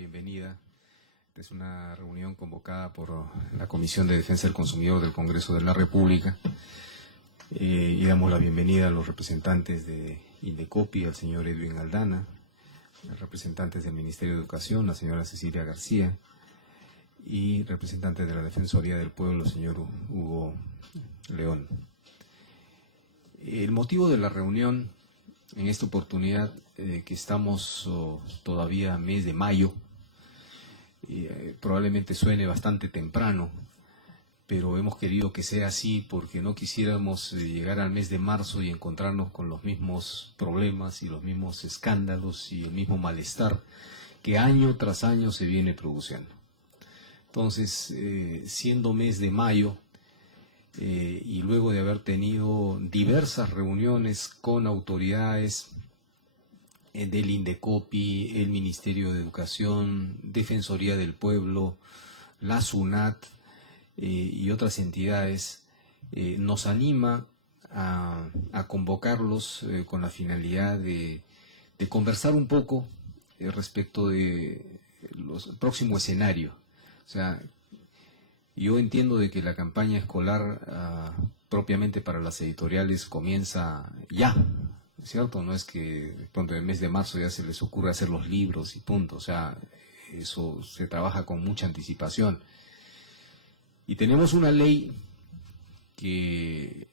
bienvenida. Esta es una reunión convocada por la Comisión de Defensa del Consumidor del Congreso de la República. Y damos la bienvenida a los representantes de Indecopi, al señor Edwin Aldana, los representantes del Ministerio de Educación, la señora Cecilia García, y representantes de la Defensoría del Pueblo, el señor Hugo León. El motivo de la reunión en esta oportunidad, que estamos todavía mes de mayo, probablemente suene bastante temprano, pero hemos querido que sea así porque no quisiéramos llegar al mes de marzo y encontrarnos con los mismos problemas y los mismos escándalos y el mismo malestar que año tras año se viene produciendo. Entonces, siendo mes de mayo, y luego de haber tenido diversas reuniones con autoridades del Indecopi, el Ministerio de Educación, Defensoría del Pueblo, la SUNAT y otras entidades, nos anima a convocarlos con la finalidad de conversar un poco respecto de el próximo escenario. O sea, yo entiendo de que la campaña escolar propiamente para las editoriales comienza ya, ¿cierto? No es que pronto en el mes de marzo ya se les ocurra hacer los libros y punto. O sea, eso se trabaja con mucha anticipación. Y tenemos una ley que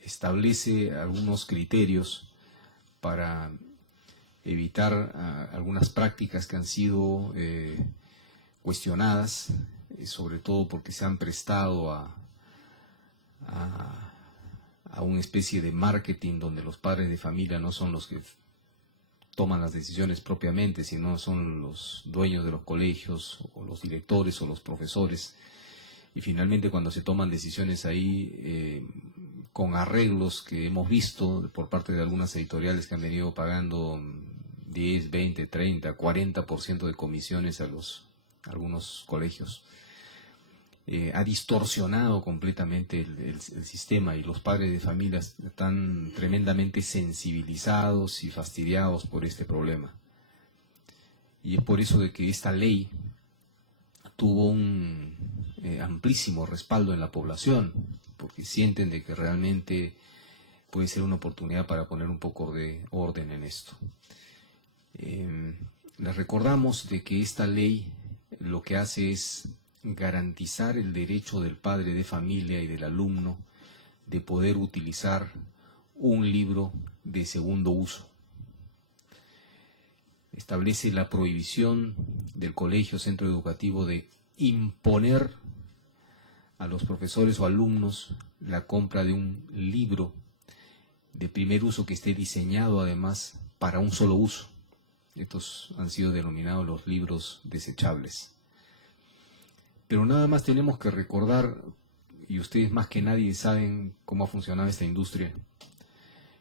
establece algunos criterios para evitar algunas prácticas que han sido cuestionadas, sobre todo porque se han prestado a una especie de marketing donde los padres de familia no son los que toman las decisiones propiamente, sino son los dueños de los colegios o los directores o los profesores. Y finalmente cuando se toman decisiones ahí con arreglos que hemos visto por parte de algunas editoriales que han venido pagando 10, 20, 30, 40% de comisiones a algunos colegios, ha distorsionado completamente el sistema, y los padres de familias están tremendamente sensibilizados y fastidiados por este problema. Y es por eso de que esta ley tuvo un amplísimo respaldo en la población, porque sienten de que realmente puede ser una oportunidad para poner un poco de orden en esto. Les recordamos de que esta ley lo que hace es garantizar el derecho del padre de familia y del alumno de poder utilizar un libro de segundo uso. Establece la prohibición del colegio o centro educativo de imponer a los profesores o alumnos la compra de un libro de primer uso que esté diseñado además para un solo uso. Estos han sido denominados los libros desechables. Pero nada más tenemos que recordar, y ustedes más que nadie saben cómo ha funcionado esta industria,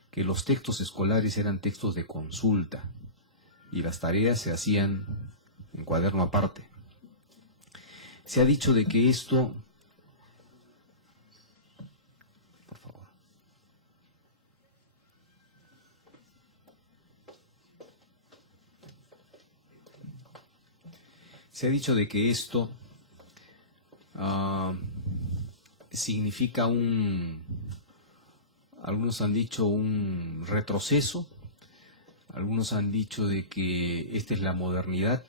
que los textos escolares eran textos de consulta y las tareas se hacían en cuaderno aparte. Se ha dicho de que esto... Por favor. Se ha dicho de que esto significa algunos han dicho un retroceso, algunos han dicho de que esta es la modernidad,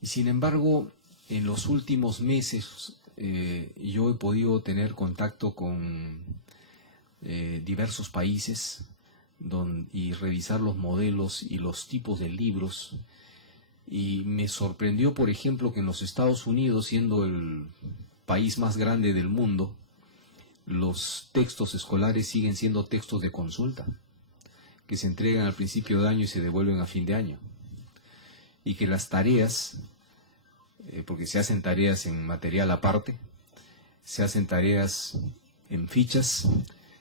y sin embargo en los últimos meses yo he podido tener contacto con diversos países y revisar los modelos y los tipos de libros. Y me sorprendió, por ejemplo, que en los Estados Unidos, siendo el país más grande del mundo, los textos escolares siguen siendo textos de consulta, que se entregan al principio de año y se devuelven a fin de año. Y que las tareas, porque se hacen tareas en material aparte, se hacen tareas en fichas,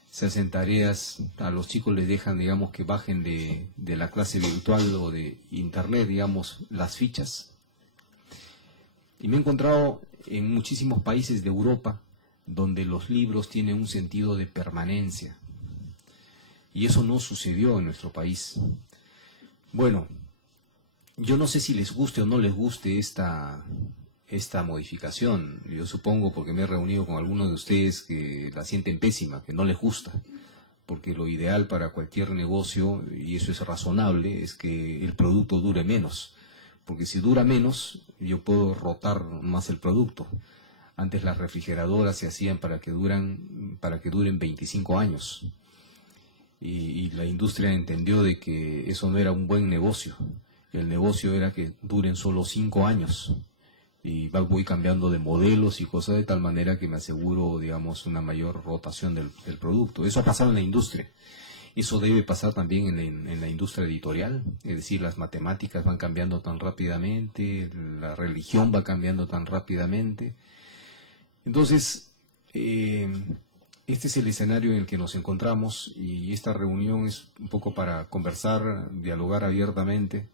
se hacen tareas, a los chicos les dejan, digamos, que bajen de la clase virtual o de internet, digamos, las fichas. Y me he encontrado en muchísimos países de Europa donde los libros tienen un sentido de permanencia. Y eso no sucedió en nuestro país. Bueno, Yo no sé si les guste o no les guste esta modificación. Yo supongo, porque me he reunido con algunos de ustedes que la sienten pésima, que no les gusta, porque lo ideal para cualquier negocio, y eso es razonable, es que el producto dure menos, porque si dura menos, yo puedo rotar más el producto. Antes las refrigeradoras se hacían para que duren 25 años, y la industria entendió de que eso no era un buen negocio. El negocio era que duren solo 5 años, y voy cambiando de modelos y cosas de tal manera que me aseguro, digamos, una mayor rotación del producto. Eso ha pasado en la industria. Eso debe pasar también en la industria editorial, es decir, las matemáticas van cambiando tan rápidamente, la religión va cambiando tan rápidamente. Entonces, este es el escenario en el que nos encontramos, y esta reunión es un poco para conversar, dialogar abiertamente,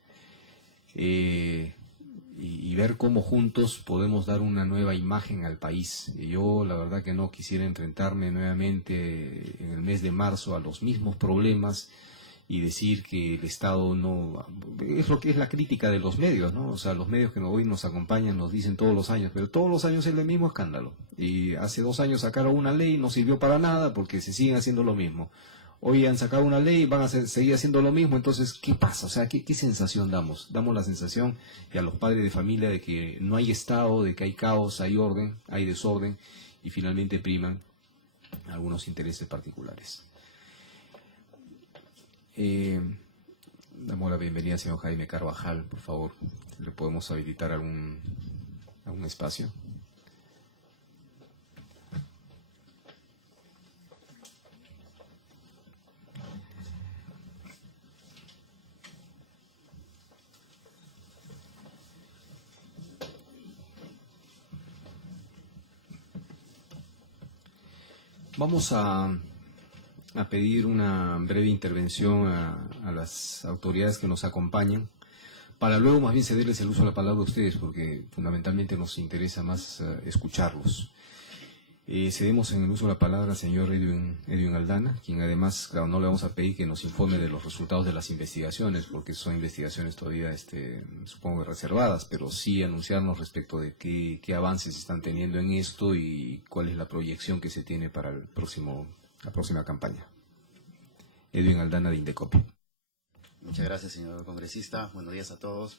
y ver cómo juntos podemos dar una nueva imagen al país. Y yo la verdad que no quisiera enfrentarme nuevamente en el mes de marzo a los mismos problemas y decir que el Estado no... Es lo que es la crítica de los medios, ¿no? O sea, los medios que hoy nos acompañan nos dicen todos los años, pero todos los años es el mismo escándalo. Y hace 2 años sacaron una ley, no sirvió para nada porque se siguen haciendo lo mismo. Hoy han sacado una ley, van a seguir haciendo lo mismo. Entonces, ¿qué pasa? O sea, ¿qué sensación damos? Damos la sensación, y a los padres de familia, de que no hay Estado, de que hay caos, hay orden, hay desorden, y finalmente priman algunos intereses particulares. Damos la bienvenida al señor Jaime Carvajal, por favor. ¿Le podemos habilitar algún espacio? Vamos a pedir una breve intervención a las autoridades que nos acompañan, para luego más bien cederles el uso de la palabra a ustedes, porque fundamentalmente nos interesa más escucharlos. Cedemos en el uso de la palabra al señor Edwin Aldana, quien además, claro, no le vamos a pedir que nos informe de los resultados de las investigaciones, porque son investigaciones todavía, supongo, reservadas, pero sí anunciarnos respecto de qué avances se están teniendo en esto y cuál es la proyección que se tiene para la próxima campaña. Edwin Aldana, de Indecopi. Muchas gracias, señor congresista. Buenos días a todos.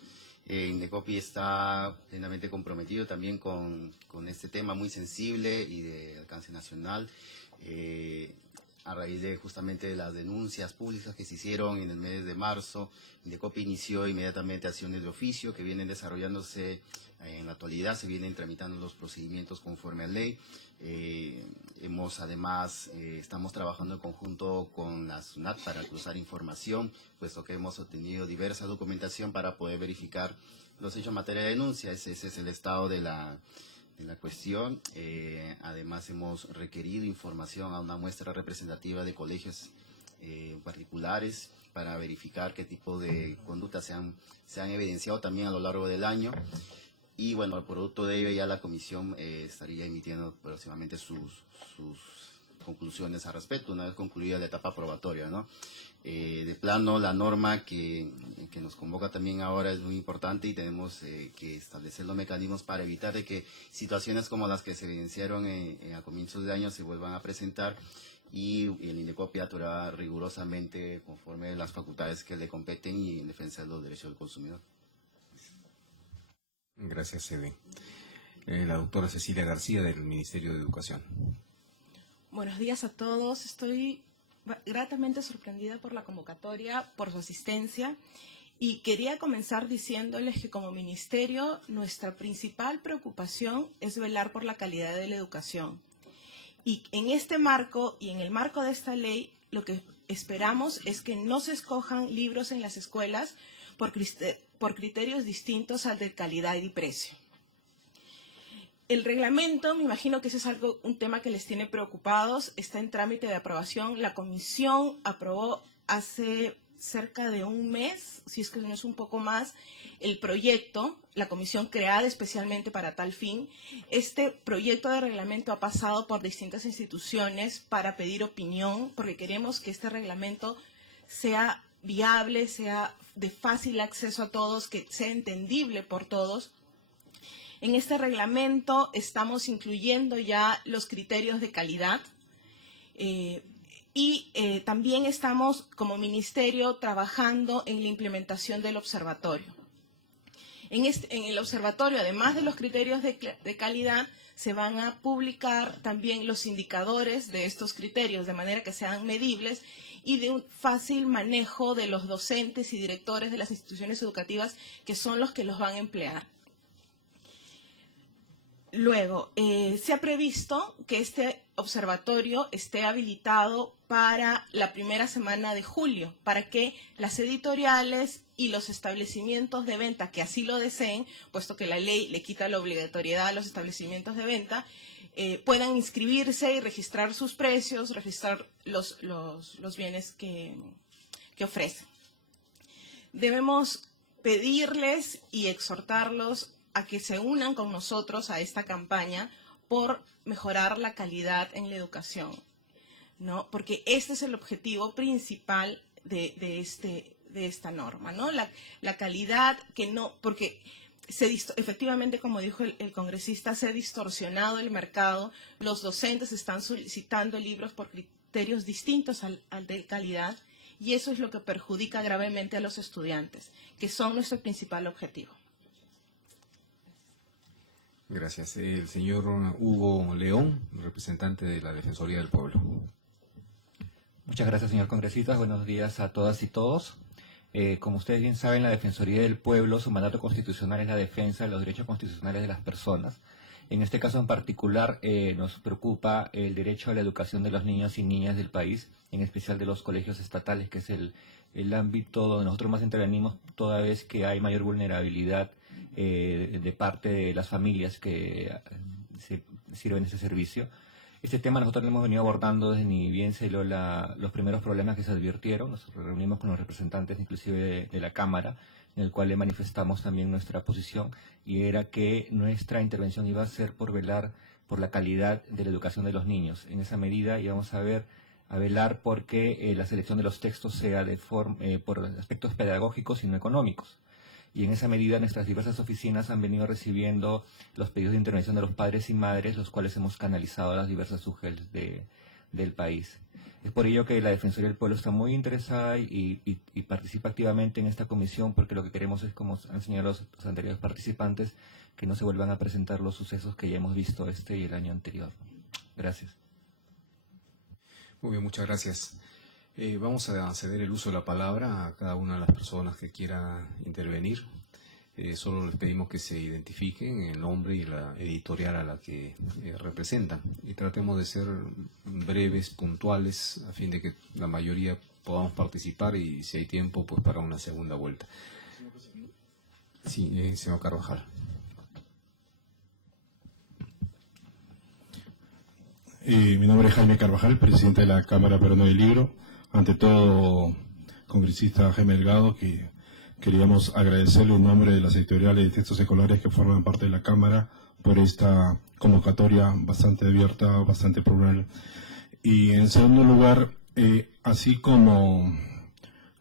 Indecopi está plenamente comprometido también con este tema muy sensible y de alcance nacional. A raíz de justamente las denuncias públicas que se hicieron en el mes de marzo, Indecopi inició inmediatamente acciones de oficio que vienen desarrollándose en la actualidad, se vienen tramitando los procedimientos conforme a ley. Estamos trabajando en conjunto con la SUNAT para cruzar información, puesto que hemos obtenido diversa documentación para poder verificar los hechos en materia de denuncia. Ese es el estado de la cuestión. Además, hemos requerido información a una muestra representativa de colegios particulares para verificar qué tipo de conductas se han evidenciado también a lo largo del año. Y bueno, producto de ello ya la comisión estaría emitiendo próximamente sus conclusiones al respecto, una vez concluida la etapa probatoria, ¿no? De plano, la norma que nos convoca también ahora es muy importante, y tenemos que establecer los mecanismos para evitar de que situaciones como las que se evidenciaron a comienzos de año se vuelvan a presentar, y el Indecopi actuará rigurosamente conforme a las facultades que le competen y en defensa de los derechos del consumidor. Gracias, Edwin. La doctora Cecilia García, del Ministerio de Educación. Buenos días a todos. Estoy gratamente sorprendida por la convocatoria, por su asistencia, y quería comenzar diciéndoles que como ministerio nuestra principal preocupación es velar por la calidad de la educación. Y en este marco y en el marco de esta ley, lo que esperamos es que no se escojan libros en las escuelas por criterios distintos al de calidad y precio. El reglamento, me imagino que ese es un tema que les tiene preocupados, está en trámite de aprobación. La comisión aprobó hace cerca de un mes, si es que no es un poco más, el proyecto, la comisión creada especialmente para tal fin. Este proyecto de reglamento ha pasado por distintas instituciones para pedir opinión, porque queremos que este reglamento sea viable, sea de fácil acceso a todos, que sea entendible por todos. En este reglamento estamos incluyendo ya los criterios de calidad y también estamos como ministerio trabajando en la implementación del observatorio. En el observatorio, además de los criterios de calidad, se van a publicar también los indicadores de estos criterios, de manera que sean medibles y de un fácil manejo de los docentes y directores de las instituciones educativas, que son los que los van a emplear. Luego, se ha previsto que este observatorio esté habilitado para la primera semana de julio, para que las editoriales y los establecimientos de venta que así lo deseen, puesto que la ley le quita la obligatoriedad a los establecimientos de venta, puedan inscribirse y registrar sus precios, registrar los bienes que ofrecen. Debemos pedirles y exhortarlos a que se unan con nosotros a esta campaña por mejorar la calidad en la educación, ¿no? Porque este es el objetivo principal de esta norma, ¿no? La calidad que no, porque efectivamente, como dijo el congresista, se ha distorsionado el mercado, los docentes están solicitando libros por criterios distintos al de calidad, y eso es lo que perjudica gravemente a los estudiantes, que son nuestro principal objetivo. Gracias. El señor Hugo León, representante de la Defensoría del Pueblo. Muchas gracias, señor congresista. Buenos días a todas y todos. Como ustedes bien saben, la Defensoría del Pueblo, su mandato constitucional es la defensa de los derechos constitucionales de las personas. En este caso en particular, nos preocupa el derecho a la educación de los niños y niñas del país, en especial de los colegios estatales, que es el ámbito donde nosotros más intervenimos toda vez que hay mayor vulnerabilidad de parte de las familias que se sirven ese servicio. Este tema nosotros lo hemos venido abordando desde ni bien se dio los primeros problemas que se advirtieron. Nos reunimos con los representantes inclusive de la Cámara, en el cual le manifestamos también nuestra posición, y era que nuestra intervención iba a ser por velar por la calidad de la educación de los niños. En esa medida íbamos a velar porque la selección de los textos sea por aspectos pedagógicos y no económicos. Y en esa medida nuestras diversas oficinas han venido recibiendo los pedidos de intervención de los padres y madres, los cuales hemos canalizado a las diversas UGELs del país. Es por ello que la Defensoría del Pueblo está muy interesada y participa activamente en esta comisión, porque lo que queremos es, como han señalado los anteriores participantes, que no se vuelvan a presentar los sucesos que ya hemos visto este y el año anterior. Gracias. Muy bien, muchas gracias. Vamos a ceder el uso de la palabra a cada una de las personas que quiera intervenir. Solo les pedimos que se identifiquen el nombre y la editorial a la que representan. Y tratemos de ser breves, puntuales, a fin de que la mayoría podamos participar y, si hay tiempo, pues para una segunda vuelta. Sí, señor Carvajal. Mi nombre es Jaime Carvajal, presidente de la Cámara Peruana del Libro. Ante todo, congresista Jaime Delgado, que queríamos agradecerle en nombre de las editoriales de textos escolares que forman parte de la Cámara por esta convocatoria bastante abierta, bastante plural. Y en segundo lugar, así como,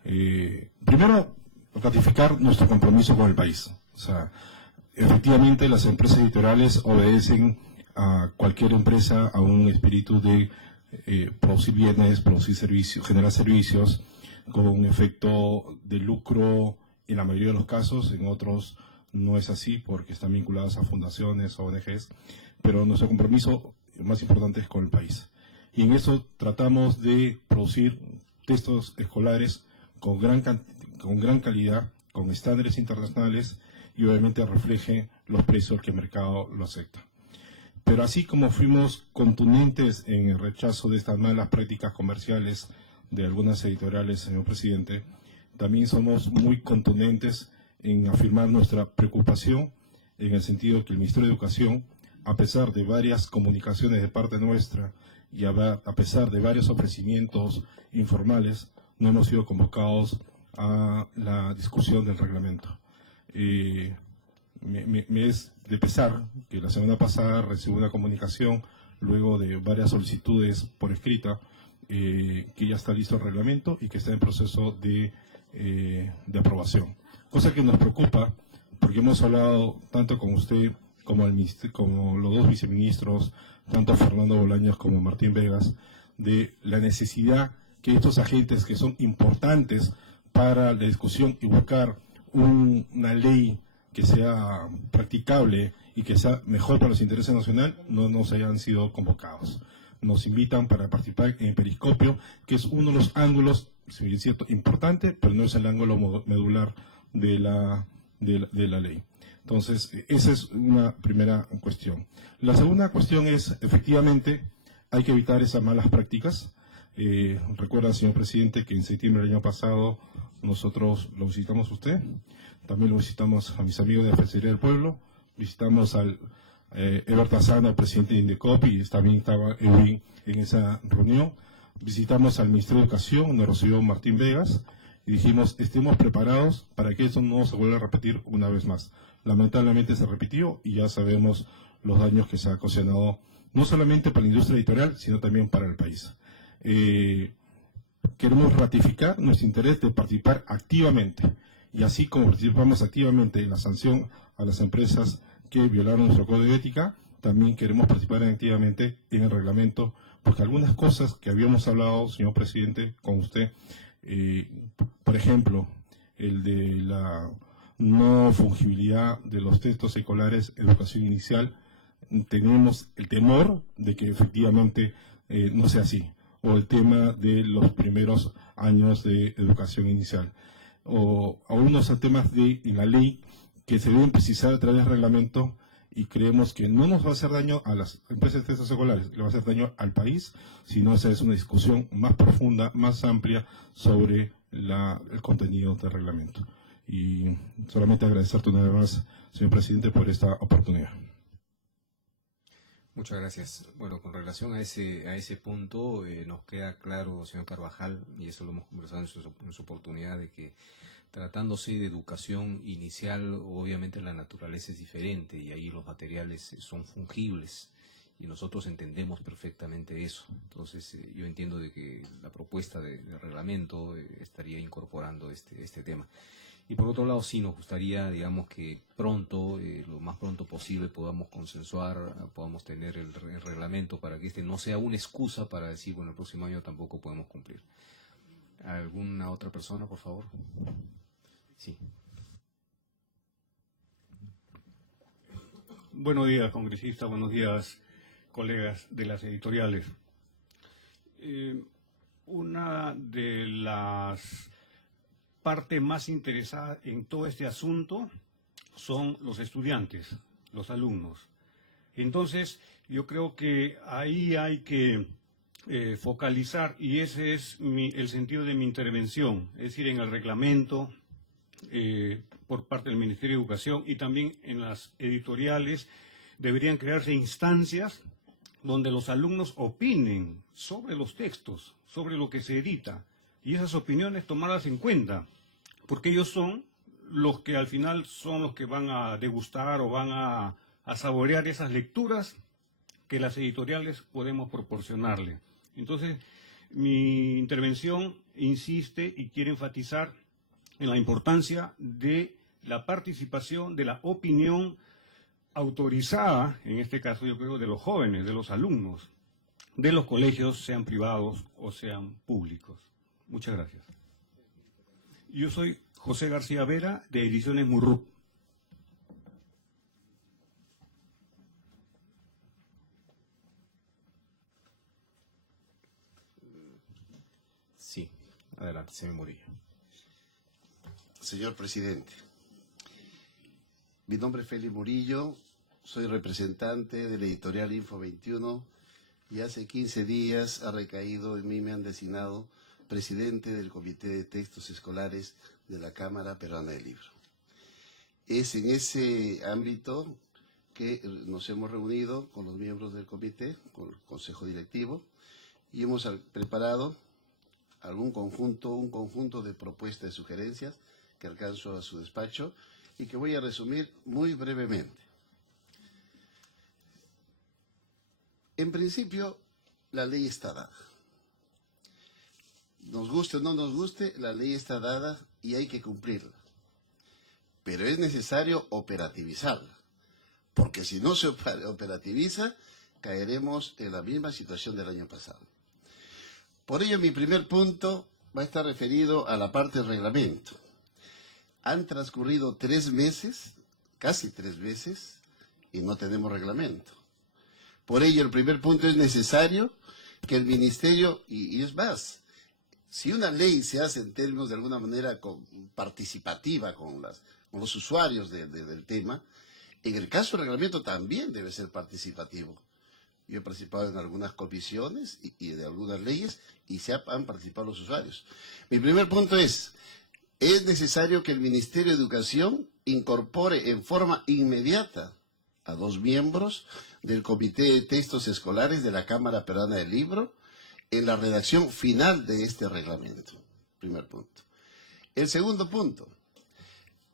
primero, ratificar nuestro compromiso con el país. O sea, efectivamente las empresas editoriales obedecen a cualquier empresa a un espíritu de producir bienes, producir servicios, generar servicios con un efecto de lucro en la mayoría de los casos. En otros no es así porque están vinculadas a fundaciones o ONGs, pero nuestro compromiso más importante es con el país. Y en eso tratamos de producir textos escolares con gran calidad, con estándares internacionales, y obviamente refleje los precios que el mercado lo acepta. Pero así como fuimos contundentes en el rechazo de estas malas prácticas comerciales de algunas editoriales, señor presidente, también somos muy contundentes en afirmar nuestra preocupación en el sentido que el Ministerio de Educación, a pesar de varias comunicaciones de parte nuestra y a pesar de varios ofrecimientos informales, no hemos sido convocados a la discusión del reglamento. Me es de pesar que la semana pasada recibí una comunicación luego de varias solicitudes por escrita que ya está listo el reglamento y que está en proceso de aprobación. Cosa que nos preocupa, porque hemos hablado tanto con usted como los dos viceministros, tanto Fernando Bolaños como Martín Vegas, de la necesidad que estos agentes que son importantes para la discusión y buscar una ley que sea practicable y que sea mejor para los intereses nacionales, no nos hayan sido convocados. Nos invitan para participar en el periscopio, que es uno de los ángulos, si bien es cierto, importante, pero no es el ángulo medular de la ley. Entonces, esa es una primera cuestión. La segunda cuestión es, efectivamente, hay que evitar esas malas prácticas. Recuerda, señor presidente, que en septiembre del año pasado nosotros lo visitamos a usted, también lo visitamos a mis amigos de la Defensoría del Pueblo, visitamos al Eber Tazana, presidente de Indecopi, y también estaba Edwin en esa reunión. Visitamos al Ministerio de Educación, donde recibió Martín Vegas, y dijimos, estemos preparados para que eso no se vuelva a repetir una vez más. Lamentablemente se repitió y ya sabemos los daños que se ha ocasionado, no solamente para la industria editorial, sino también para el país. Queremos ratificar nuestro interés de participar activamente, y así como participamos activamente en la sanción a las empresas que violaron nuestro código de ética, también queremos participar activamente en el reglamento, porque algunas cosas que habíamos hablado, señor presidente, con usted, por ejemplo, el de la no fungibilidad de los textos escolares educación inicial, tenemos el temor de que efectivamente no sea así, o el tema de los primeros años de educación inicial, o algunos temas en la ley que se deben precisar a través del reglamento, y creemos que no nos va a hacer daño a las empresas de textos escolares, le va a hacer daño al país, sino esa es una discusión más profunda, más amplia sobre el contenido del reglamento. Y solamente agradecerte una vez más, señor presidente, por esta oportunidad. Muchas gracias. Bueno, con relación a ese punto, nos queda claro, señor Carvajal, y eso lo hemos conversado en su oportunidad, de que tratándose de educación inicial, obviamente la naturaleza es diferente y ahí los materiales son fungibles y nosotros entendemos perfectamente eso. Entonces, yo entiendo de que la propuesta de reglamento estaría incorporando este tema. Y por otro lado, sí nos gustaría, digamos, que pronto, lo más pronto posible, podamos consensuar, podamos tener el reglamento para que no sea una excusa para decir, bueno, el próximo año tampoco podemos cumplir. ¿Alguna otra persona, por favor? Sí. Buenos días, congresista. Buenos días, colegas de las editoriales. Una de las partes más interesadas en todo este asunto son los estudiantes, los alumnos. Entonces, yo creo que ahí hay que focalizar, y ese es el sentido de mi intervención, es decir, en el reglamento, por parte del Ministerio de Educación, y también en las editoriales deberían crearse instancias donde los alumnos opinen sobre los textos, sobre lo que se edita, y esas opiniones tomarlas en cuenta, porque ellos son los que al final son los que van a degustar o van a saborear esas lecturas que las editoriales podemos proporcionarle. Entonces, mi intervención insiste y quiere enfatizar en la importancia de la participación, de la opinión autorizada, en este caso yo creo de los jóvenes, de los alumnos, de los colegios, sean privados o sean públicos. Muchas gracias. Yo soy José García Vera, de Ediciones Murrup. Sí, adelante, señor Murillo. Señor presidente, mi nombre es Félix Murillo, soy representante de la editorial Info 21 y hace 15 días ha recaído en mí, me han designado presidente del Comité de Textos Escolares de la Cámara Peruana del Libro. Es en ese ámbito que nos hemos reunido con los miembros del comité, con el Consejo Directivo, y hemos preparado un conjunto de propuestas y sugerencias que alcanzo a su despacho y que voy a resumir muy brevemente. En principio, la ley está dada. nos guste o no nos guste, la ley está dada y hay que cumplirla. Pero es necesario operativizarla, porque si no se operativiza, caeremos en la misma situación del año pasado. Por ello, mi primer punto va a estar referido a la parte del reglamento. Han transcurrido 3 meses, casi 3 meses, y no tenemos reglamento. Por ello, el primer punto es necesario que el Ministerio, y es más, si una ley se hace en términos de alguna manera participativa con los usuarios del tema, en el caso del reglamento también debe ser participativo. Yo he participado en algunas comisiones y de algunas leyes y han participado los usuarios. Mi primer punto es necesario que el Ministerio de Educación incorpore en forma inmediata a 2 miembros del Comité de Textos Escolares de la Cámara Peruana del Libro en la redacción final de este reglamento. Primer punto. El segundo punto,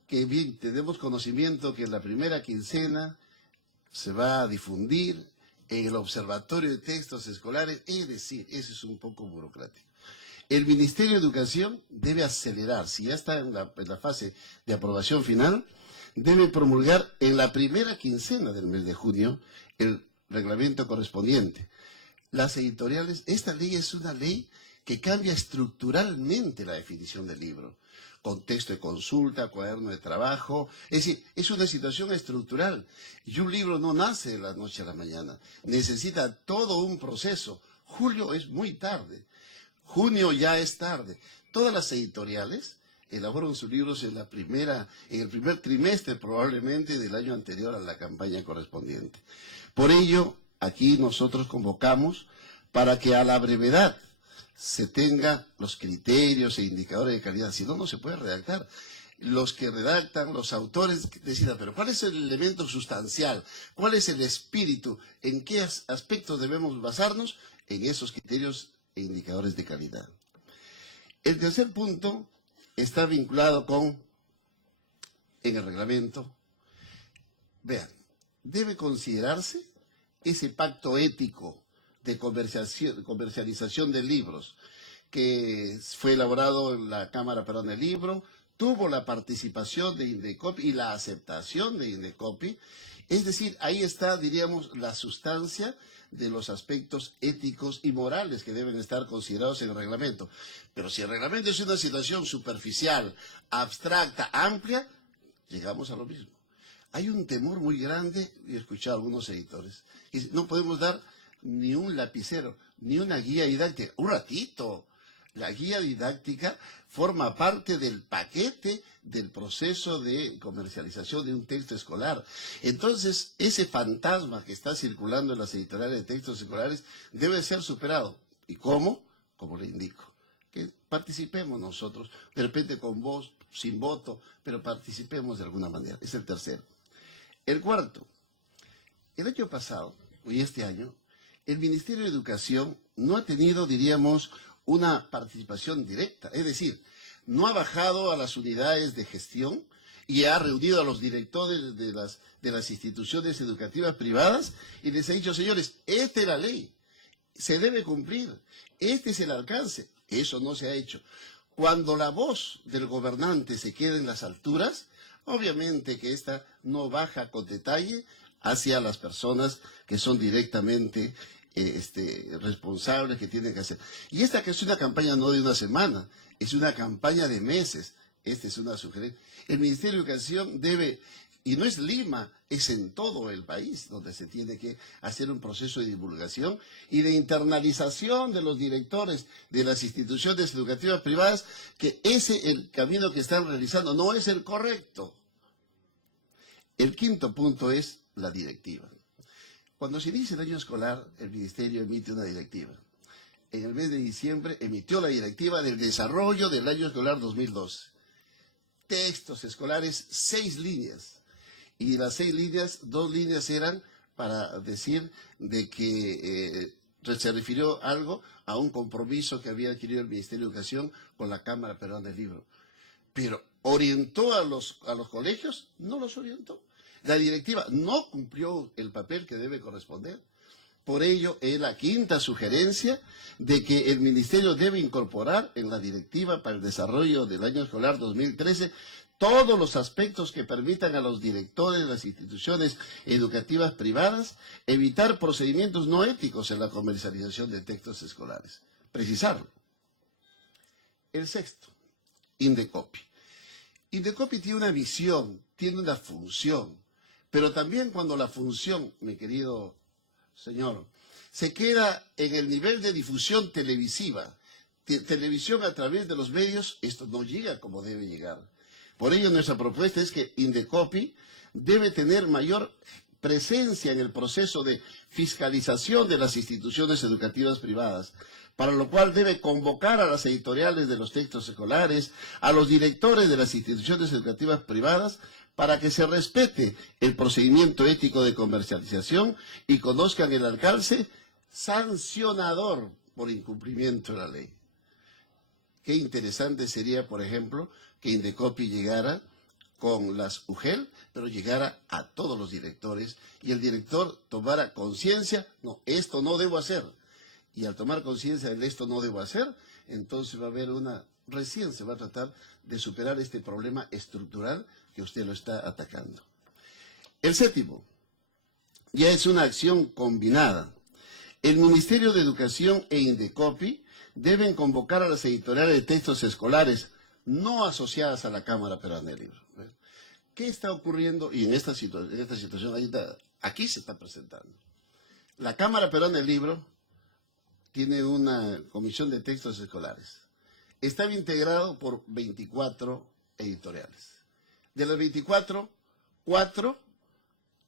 que bien tenemos conocimiento que en la primera quincena se va a difundir en el Observatorio de Textos Escolares, es decir, eso es un poco burocrático. El Ministerio de Educación debe acelerar, si ya está en la fase de aprobación final, debe promulgar en la primera quincena del mes de junio el reglamento correspondiente. Las editoriales, esta ley es una ley que cambia estructuralmente la definición del libro. Contexto de consulta, cuaderno de trabajo, es decir, es una situación estructural. Y un libro no nace de la noche a la mañana, necesita todo un proceso. Julio es muy tarde, junio ya es tarde. Todas las editoriales elaboran sus libros en el primer trimestre probablemente del año anterior a la campaña correspondiente. Por ello, aquí nosotros convocamos para que a la brevedad se tenga los criterios e indicadores de calidad, si no, no se puede redactar. Los que redactan, los autores decidan, pero ¿cuál es el elemento sustancial? ¿Cuál es el espíritu? ¿En qué aspectos debemos basarnos? En esos criterios e indicadores de calidad. El tercer punto está vinculado en el reglamento. Vean, debe considerarse ese pacto ético de comercialización de libros que fue elaborado en la Cámara Peruana del Libro, tuvo la participación de Indecopi y la aceptación de Indecopi. Es decir, ahí está, diríamos, la sustancia de los aspectos éticos y morales que deben estar considerados en el reglamento. Pero si el reglamento es una situación superficial, abstracta, amplia, llegamos a lo mismo. Hay un temor muy grande, y he escuchado a algunos editores, que no podemos dar ni un lapicero, ni una guía didáctica. Un ratito, la guía didáctica forma parte del paquete del proceso de comercialización de un texto escolar. Entonces, ese fantasma que está circulando en las editoriales de textos escolares debe ser superado. ¿Y cómo? Como le indico, que participemos nosotros, de repente con voz, sin voto, pero participemos de alguna manera. Es el tercero. El cuarto, el año pasado, y este año, el Ministerio de Educación no ha tenido, diríamos, una participación directa. Es decir, no ha bajado a las unidades de gestión y ha reunido a los directores de las instituciones educativas privadas y les ha dicho, señores, esta es la ley, se debe cumplir, este es el alcance. Eso no se ha hecho. Cuando la voz del gobernante se queda en las alturas, obviamente que esta no baja con detalle hacia las personas que son directamente responsables, que tienen que hacer. Y esta que es una campaña no de una semana, es una campaña de meses. Esta es una sugerencia. El Ministerio de Educación debe, y no es Lima, es en todo el país donde se tiene que hacer un proceso de divulgación y de internalización de los directores de las instituciones educativas privadas, que el camino que están realizando no es el correcto. El quinto punto es la directiva. Cuando se inicia el año escolar, el Ministerio emite una directiva. En el mes de diciembre emitió la directiva del desarrollo del año escolar 2012. Textos escolares, 6 líneas. Y de las 6 líneas, 2 líneas eran para decir de que se refirió algo a un compromiso que había adquirido el Ministerio de Educación con la Cámara Peruana del Libro. Pero ¿orientó a los colegios? No los orientó. La directiva no cumplió el papel que debe corresponder. Por ello, es la quinta sugerencia de que el Ministerio debe incorporar en la Directiva para el Desarrollo del Año Escolar 2013 todos los aspectos que permitan a los directores de las instituciones educativas privadas evitar procedimientos no éticos en la comercialización de textos escolares. Precisarlo. El sexto, Indecopi. Indecopi tiene una visión, tiene una función, pero también cuando la función, mi querido señor, se queda en el nivel de difusión televisiva, televisión a través de los medios, esto no llega como debe llegar. Por ello, nuestra propuesta es que Indecopi debe tener mayor presencia en el proceso de fiscalización de las instituciones educativas privadas, para lo cual debe convocar a las editoriales de los textos escolares, a los directores de las instituciones educativas privadas, para que se respete el procedimiento ético de comercialización y conozcan el alcance sancionador por incumplimiento de la ley. Qué interesante sería, por ejemplo, que Indecopi llegara con las UGEL, pero llegara a todos los directores y el director tomara conciencia, no, esto no debo hacer. Y al tomar conciencia de esto no debo hacer, entonces va a haber recién se va a tratar de superar este problema estructural que usted lo está atacando. El séptimo, ya es una acción combinada. El Ministerio de Educación e Indecopi deben convocar a las editoriales de textos escolares no asociadas a la Cámara Peruana del Libro. ¿Qué está ocurriendo? Y en esta situación, aquí se está presentando. La Cámara Peruana del Libro tiene una comisión de textos escolares. Está integrado por 24 editoriales. De las 24, 4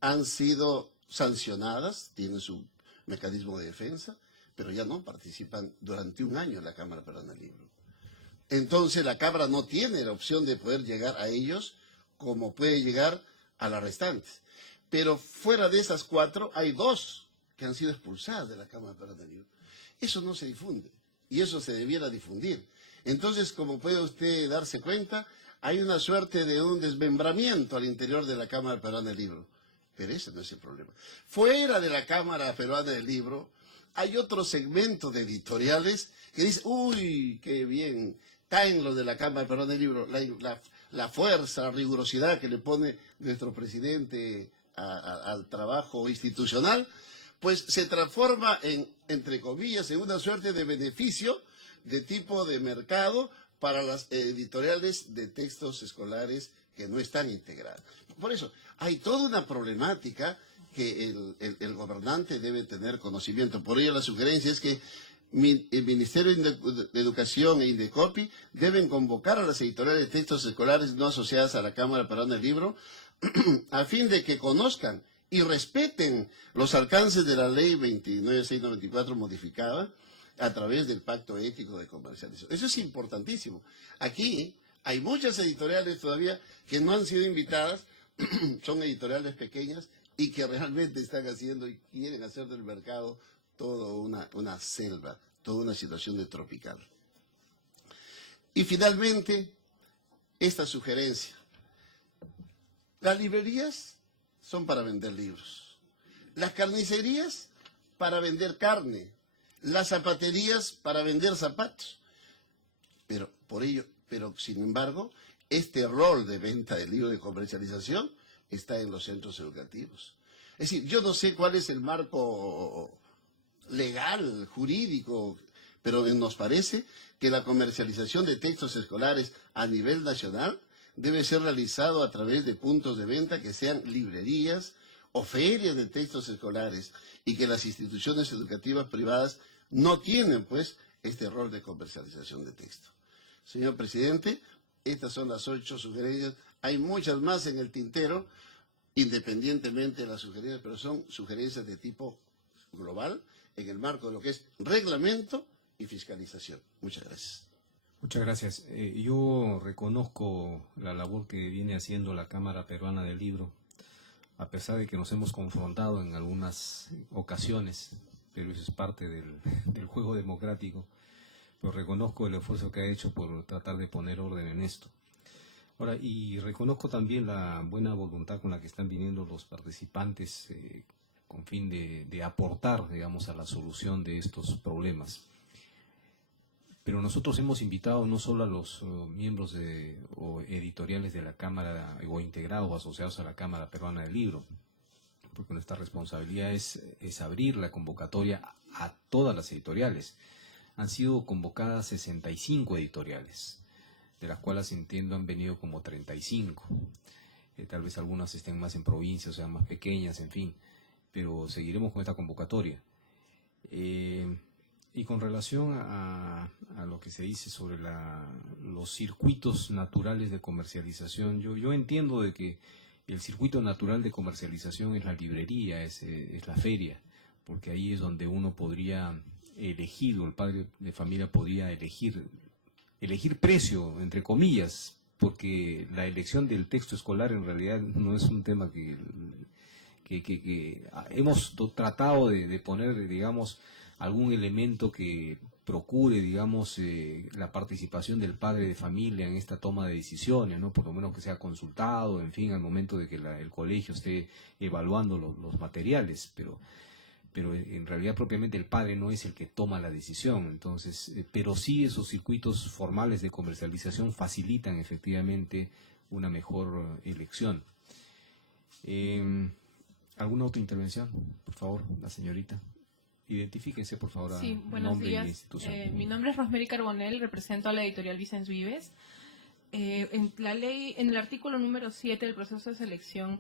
han sido sancionadas, tienen su mecanismo de defensa, pero ya no participan durante un año en la Cámara Peruana del Libro. Entonces la Cámara no tiene la opción de poder llegar a ellos como puede llegar a las restantes. Pero fuera de esas 4 hay 2 que han sido expulsadas de la Cámara Peruana del Libro. Eso no se difunde y eso se debiera difundir. Entonces, como puede usted darse cuenta, hay una suerte de un desmembramiento al interior de la Cámara Peruana del Libro. Pero ese no es el problema. Fuera de la Cámara Peruana del Libro hay otro segmento de editoriales que dice, uy, qué bien, caen los de la Cámara Peruana del Libro, la fuerza, la rigurosidad que le pone nuestro presidente al trabajo institucional, pues se transforma en, entre comillas, en una suerte de beneficio de tipo de mercado para las editoriales de textos escolares que no están integradas. Por eso, hay toda una problemática que el gobernante debe tener conocimiento. Por ello, la sugerencia es que el Ministerio de Educación e Indecopi deben convocar a las editoriales de textos escolares no asociadas a la Cámara Peruana del Libro a fin de que conozcan y respeten los alcances de la ley 29694 modificada a través del Pacto Ético de Comercialización. Eso es importantísimo. Aquí hay muchas editoriales todavía que no han sido invitadas, son editoriales pequeñas y que realmente están haciendo y quieren hacer del mercado toda una selva, toda una situación de tropical. Y finalmente, esta sugerencia. Las librerías son para vender libros. Las carnicerías para vender carne. Las zapaterías para vender zapatos. Pero sin embargo, este rol de venta de libros de comercialización está en los centros educativos. Es decir, yo no sé cuál es el marco legal, jurídico, pero nos parece que la comercialización de textos escolares a nivel nacional debe ser realizado a través de puntos de venta que sean librerías o ferias de textos escolares y que las instituciones educativas privadas no tienen, pues, este rol de comercialización de texto. Señor presidente, estas son las 8 sugerencias. Hay muchas más en el tintero, independientemente de las sugerencias, pero son sugerencias de tipo global en el marco de lo que es reglamento y fiscalización. Muchas gracias. Muchas gracias. Yo reconozco la labor que viene haciendo la Cámara Peruana del Libro, a pesar de que nos hemos confrontado en algunas ocasiones, pero eso es parte del juego democrático, pero reconozco el esfuerzo que ha hecho por tratar de poner orden en esto. Ahora, y reconozco también la buena voluntad con la que están viniendo los participantes con fin de aportar, digamos, a la solución de estos problemas. Pero nosotros hemos invitado no solo a los miembros o editoriales de la Cámara o integrados o asociados a la Cámara Peruana del Libro, porque nuestra responsabilidad es abrir la convocatoria a todas las editoriales. Han sido convocadas 65 editoriales, de las cuales entiendo han venido como 35. Tal vez algunas estén más en provincias, o sean más pequeñas, en fin, pero seguiremos con esta convocatoria. Y con relación a lo que se dice sobre los circuitos naturales de comercialización, yo entiendo de que el circuito natural de comercialización es la librería, es la feria, porque ahí es donde uno podría elegir, o el padre de familia podría elegir precio, entre comillas, porque la elección del texto escolar en realidad no es un tema que hemos tratado de poner, digamos, algún elemento que procure, digamos, la participación del padre de familia en esta toma de decisiones, ¿no? Por lo menos que sea consultado, en fin, al momento de que el colegio esté evaluando los materiales, pero en realidad propiamente el padre no es el que toma la decisión. Entonces, pero sí esos circuitos formales de comercialización facilitan efectivamente una mejor elección. ¿Alguna otra intervención? Por favor, la señorita. Identifíquense, por favor, sí, buenos nombre días. y institución. Mi nombre es Rosemary Carbonell, represento a la editorial Vicens Vives. En el artículo número 7 del proceso de selección,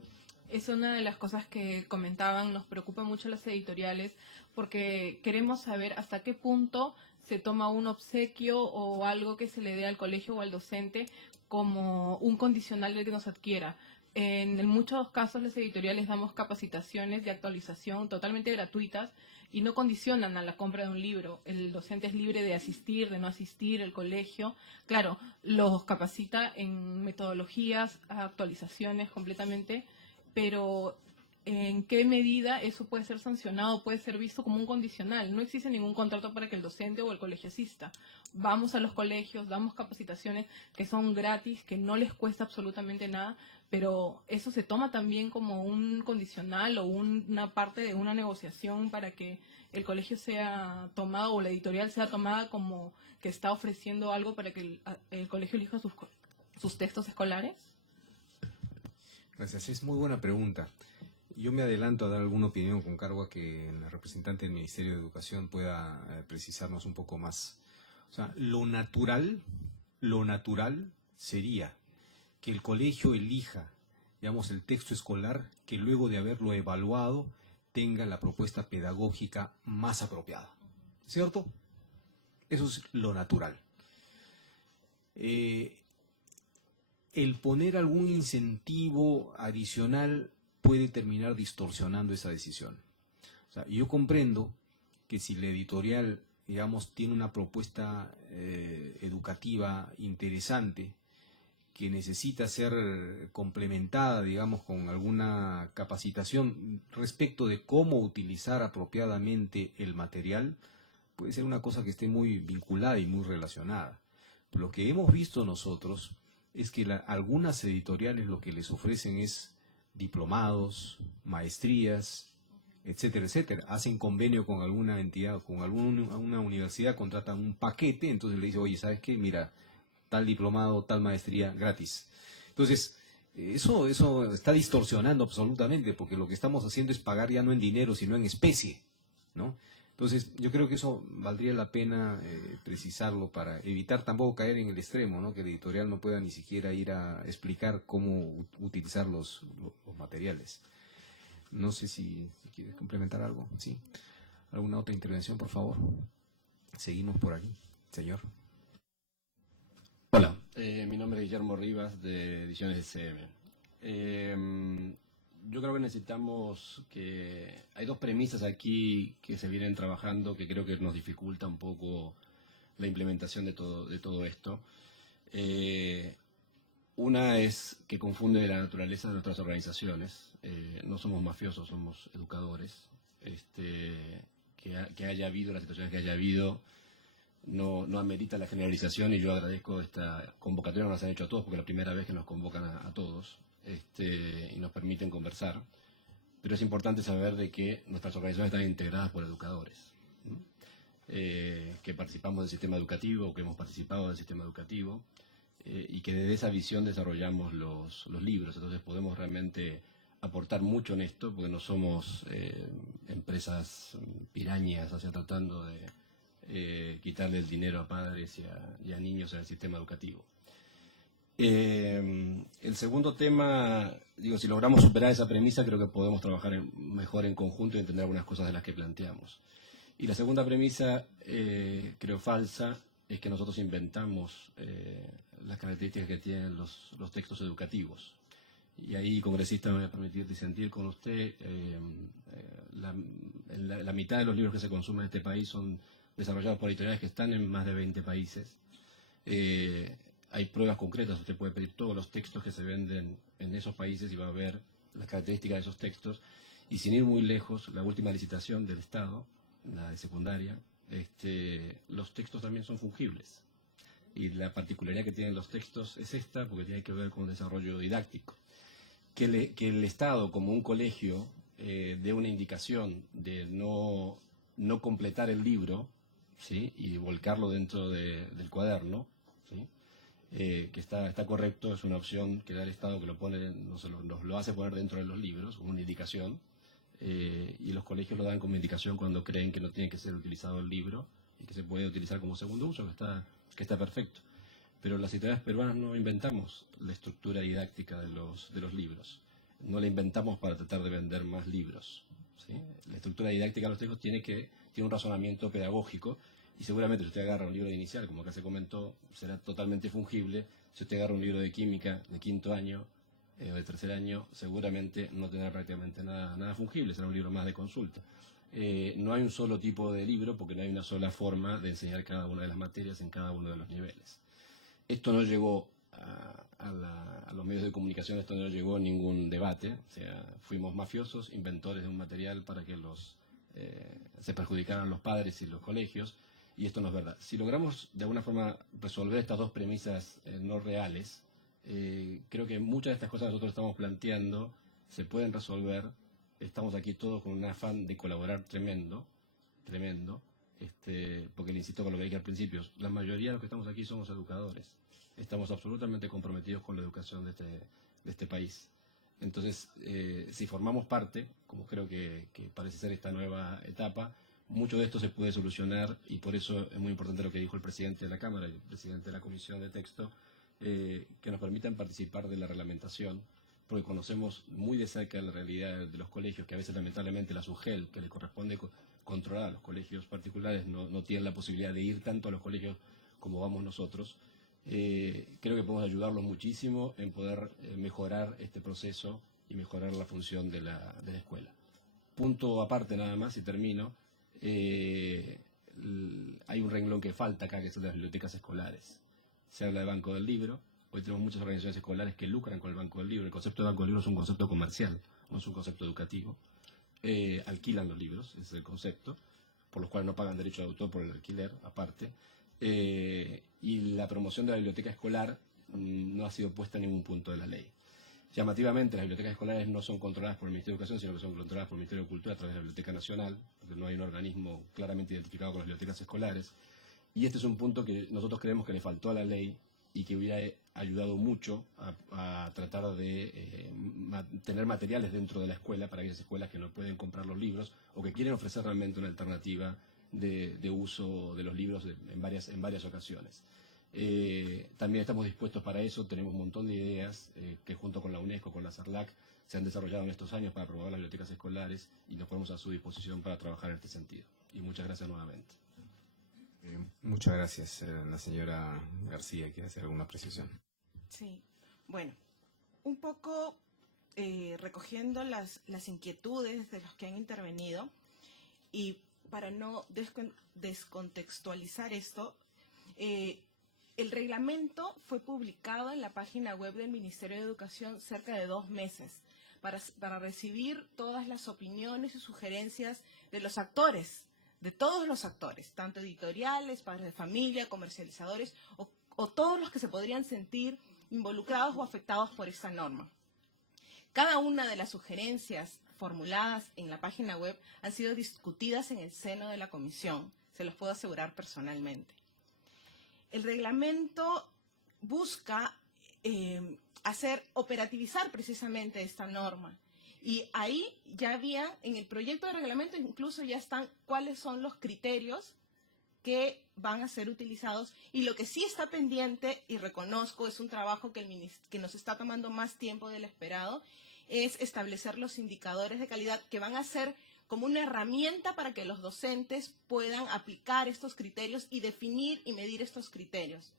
es una de las cosas que comentaban, nos preocupa mucho a las editoriales, porque queremos saber hasta qué punto se toma un obsequio o algo que se le dé al colegio o al docente como un condicional del que nos adquiera. En muchos casos las editoriales damos capacitaciones de actualización totalmente gratuitas y no condicionan a la compra de un libro. El docente es libre de asistir, de no asistir, el colegio. Claro, los capacita en metodologías, actualizaciones completamente, pero ¿en qué medida eso puede ser sancionado, puede ser visto como un condicional? No existe ningún contrato para que el docente o el colegio asista. Vamos a los colegios, damos capacitaciones que son gratis, que no les cuesta absolutamente nada, pero eso se toma también como un condicional o una parte de una negociación para que el colegio sea tomado o la editorial sea tomada como que está ofreciendo algo para que el colegio elija sus textos escolares. Gracias, es muy buena pregunta. Yo me adelanto a dar alguna opinión con cargo a que la representante del Ministerio de Educación pueda precisarnos un poco más. O sea, lo natural sería que el colegio elija, digamos, el texto escolar que luego de haberlo evaluado tenga la propuesta pedagógica más apropiada. ¿Cierto? Eso es lo natural. El poner algún incentivo adicional puede terminar distorsionando esa decisión. O sea, yo comprendo que si la editorial, digamos, tiene una propuesta educativa interesante que necesita ser complementada, digamos, con alguna capacitación respecto de cómo utilizar apropiadamente el material, puede ser una cosa que esté muy vinculada y muy relacionada. Lo que hemos visto nosotros es que algunas editoriales lo que les ofrecen es diplomados, maestrías, etcétera, etcétera. Hacen convenio con alguna entidad, con una universidad, contratan un paquete, entonces le dicen, oye, ¿sabes qué? Mira, tal diplomado, tal maestría, gratis. Entonces, eso está distorsionando absolutamente, porque lo que estamos haciendo es pagar ya no en dinero, sino en especie, ¿no? Entonces, yo creo que eso valdría la pena precisarlo para evitar tampoco caer en el extremo, ¿no? Que el editorial no pueda ni siquiera ir a explicar cómo utilizar los materiales. No sé si quieres complementar algo, ¿sí? ¿Alguna otra intervención, por favor? Seguimos por aquí, señor. Hola, mi nombre es Guillermo Rivas, de Ediciones SM. Yo creo que necesitamos hay dos premisas aquí que se vienen trabajando que creo que nos dificulta un poco la implementación de todo esto. Una es que confunde la naturaleza de nuestras organizaciones. No somos mafiosos, somos educadores. Que haya habido las situaciones que haya habido no amerita la generalización, y yo agradezco esta convocatoria que nos han hecho a todos, porque es la primera vez que nos convocan a todos y nos permiten conversar. pero es importante saber de que nuestras organizaciones están integradas por educadores, ¿no? Que participamos del sistema educativo, que hemos participado del sistema educativo, y que desde esa visión desarrollamos los libros. Entonces podemos realmente aportar mucho en esto, porque no somos empresas pirañas, o sea, tratando de quitarle el dinero a padres y a niños en el sistema educativo. El segundo tema, digo, si logramos superar esa premisa, creo que podemos trabajar mejor en conjunto y entender algunas cosas de las que planteamos. Y la segunda premisa, creo falsa, es que nosotros inventamos las características que tienen los textos educativos. Y ahí, congresista, me voy a permitir disentir con usted. La mitad de los libros que se consumen en este país son desarrollados por editoriales que están en más de 20 países. Hay pruebas concretas, usted puede pedir todos los textos que se venden en esos países y va a ver las características de esos textos. Y sin ir muy lejos, la última licitación del Estado, la de secundaria, los textos también son fungibles. Y la particularidad que tienen los textos es esta, porque tiene que ver con el desarrollo didáctico. Que el Estado, como un colegio, dé una indicación de no completar el libro, ¿sí?, y volcarlo dentro del cuaderno, ¿sí?, que está correcto, es una opción que da el Estado, que nos lo hace poner dentro de los libros, una indicación, y los colegios lo dan como indicación cuando creen que no tiene que ser utilizado el libro y que se puede utilizar como segundo uso, que está perfecto. Pero las editoriales peruanas no inventamos la estructura didáctica de los libros, no la inventamos para tratar de vender más libros, ¿sí? La estructura didáctica de los textos tiene un razonamiento pedagógico, y seguramente si usted agarra un libro de inicial, como acá se comentó, será totalmente fungible. Si usted agarra un libro de química de quinto año o de tercer año, seguramente no tendrá prácticamente nada fungible, será un libro más de consulta. No hay un solo tipo de libro, porque no hay una sola forma de enseñar cada una de las materias en cada uno de los niveles. Esto no llegó a los medios de comunicación, esto no llegó a ningún debate. O sea, fuimos mafiosos, inventores de un material para que se perjudicaran los padres y los colegios, y esto no es verdad. Si logramos de alguna forma resolver estas dos premisas no reales, creo que muchas de estas cosas que nosotros estamos planteando se pueden resolver. Estamos aquí todos con un afán de colaborar tremendo, porque le insisto con lo que dije al principio, la mayoría de los que estamos aquí somos educadores, estamos absolutamente comprometidos con la educación de este país. Entonces, si formamos parte, como creo que parece ser esta nueva etapa, mucho de esto se puede solucionar, y por eso es muy importante lo que dijo el presidente de la Cámara y el presidente de la Comisión de Texto, que nos permitan participar de la reglamentación, porque conocemos muy de cerca la realidad de los colegios, que a veces lamentablemente la SUGEL, que le corresponde controlar a los colegios particulares, no tienen la posibilidad de ir tanto a los colegios como vamos nosotros. Creo que podemos ayudarlos muchísimo en poder mejorar este proceso y mejorar la función de la escuela. Punto aparte nada más, y termino. Hay un renglón que falta acá, que es el de las bibliotecas escolares. Se habla de Banco del Libro. Hoy tenemos muchas organizaciones escolares que lucran con el Banco del Libro. El concepto de Banco del Libro es un concepto comercial, no es un concepto educativo. Alquilan los libros, ese es el concepto, por los cuales no pagan derecho de autor por el alquiler, aparte. Y la promoción de la biblioteca escolar no ha sido puesta en ningún punto de la ley. Llamativamente, las bibliotecas escolares no son controladas por el Ministerio de Educación, sino que son controladas por el Ministerio de Cultura a través de la Biblioteca Nacional, porque no hay un organismo claramente identificado con las bibliotecas escolares. Y este es un punto que nosotros creemos que le faltó a la ley y que hubiera ayudado mucho a tratar de tener materiales dentro de la escuela para aquellas escuelas que no pueden comprar los libros o que quieren ofrecer realmente una alternativa de uso de los libros en varias ocasiones. También estamos dispuestos para eso, tenemos un montón de ideas que junto con la UNESCO, con la CERLAC, se han desarrollado en estos años para promover las bibliotecas escolares, y nos ponemos a su disposición para trabajar en este sentido. Y muchas gracias nuevamente. Muchas gracias. La señora García quiere hacer alguna precisión. Sí, bueno, un poco recogiendo las inquietudes de los que han intervenido, y para no descontextualizar esto, el reglamento fue publicado en la página web del Ministerio de Educación cerca de 2 meses para recibir todas las opiniones y sugerencias de los actores, de todos los actores, tanto editoriales, padres de familia, comercializadores o todos los que se podrían sentir involucrados o afectados por esta norma. Cada una de las sugerencias formuladas en la página web han sido discutidas en el seno de la comisión, se los puedo asegurar personalmente. El reglamento busca operativizar precisamente esta norma. Y ahí ya había, en el proyecto de reglamento incluso ya están cuáles son los criterios que van a ser utilizados. Y lo que sí está pendiente, y reconozco, es un trabajo que nos está tomando más tiempo del esperado, es establecer los indicadores de calidad que van a ser como una herramienta para que los docentes puedan aplicar estos criterios y definir y medir estos criterios.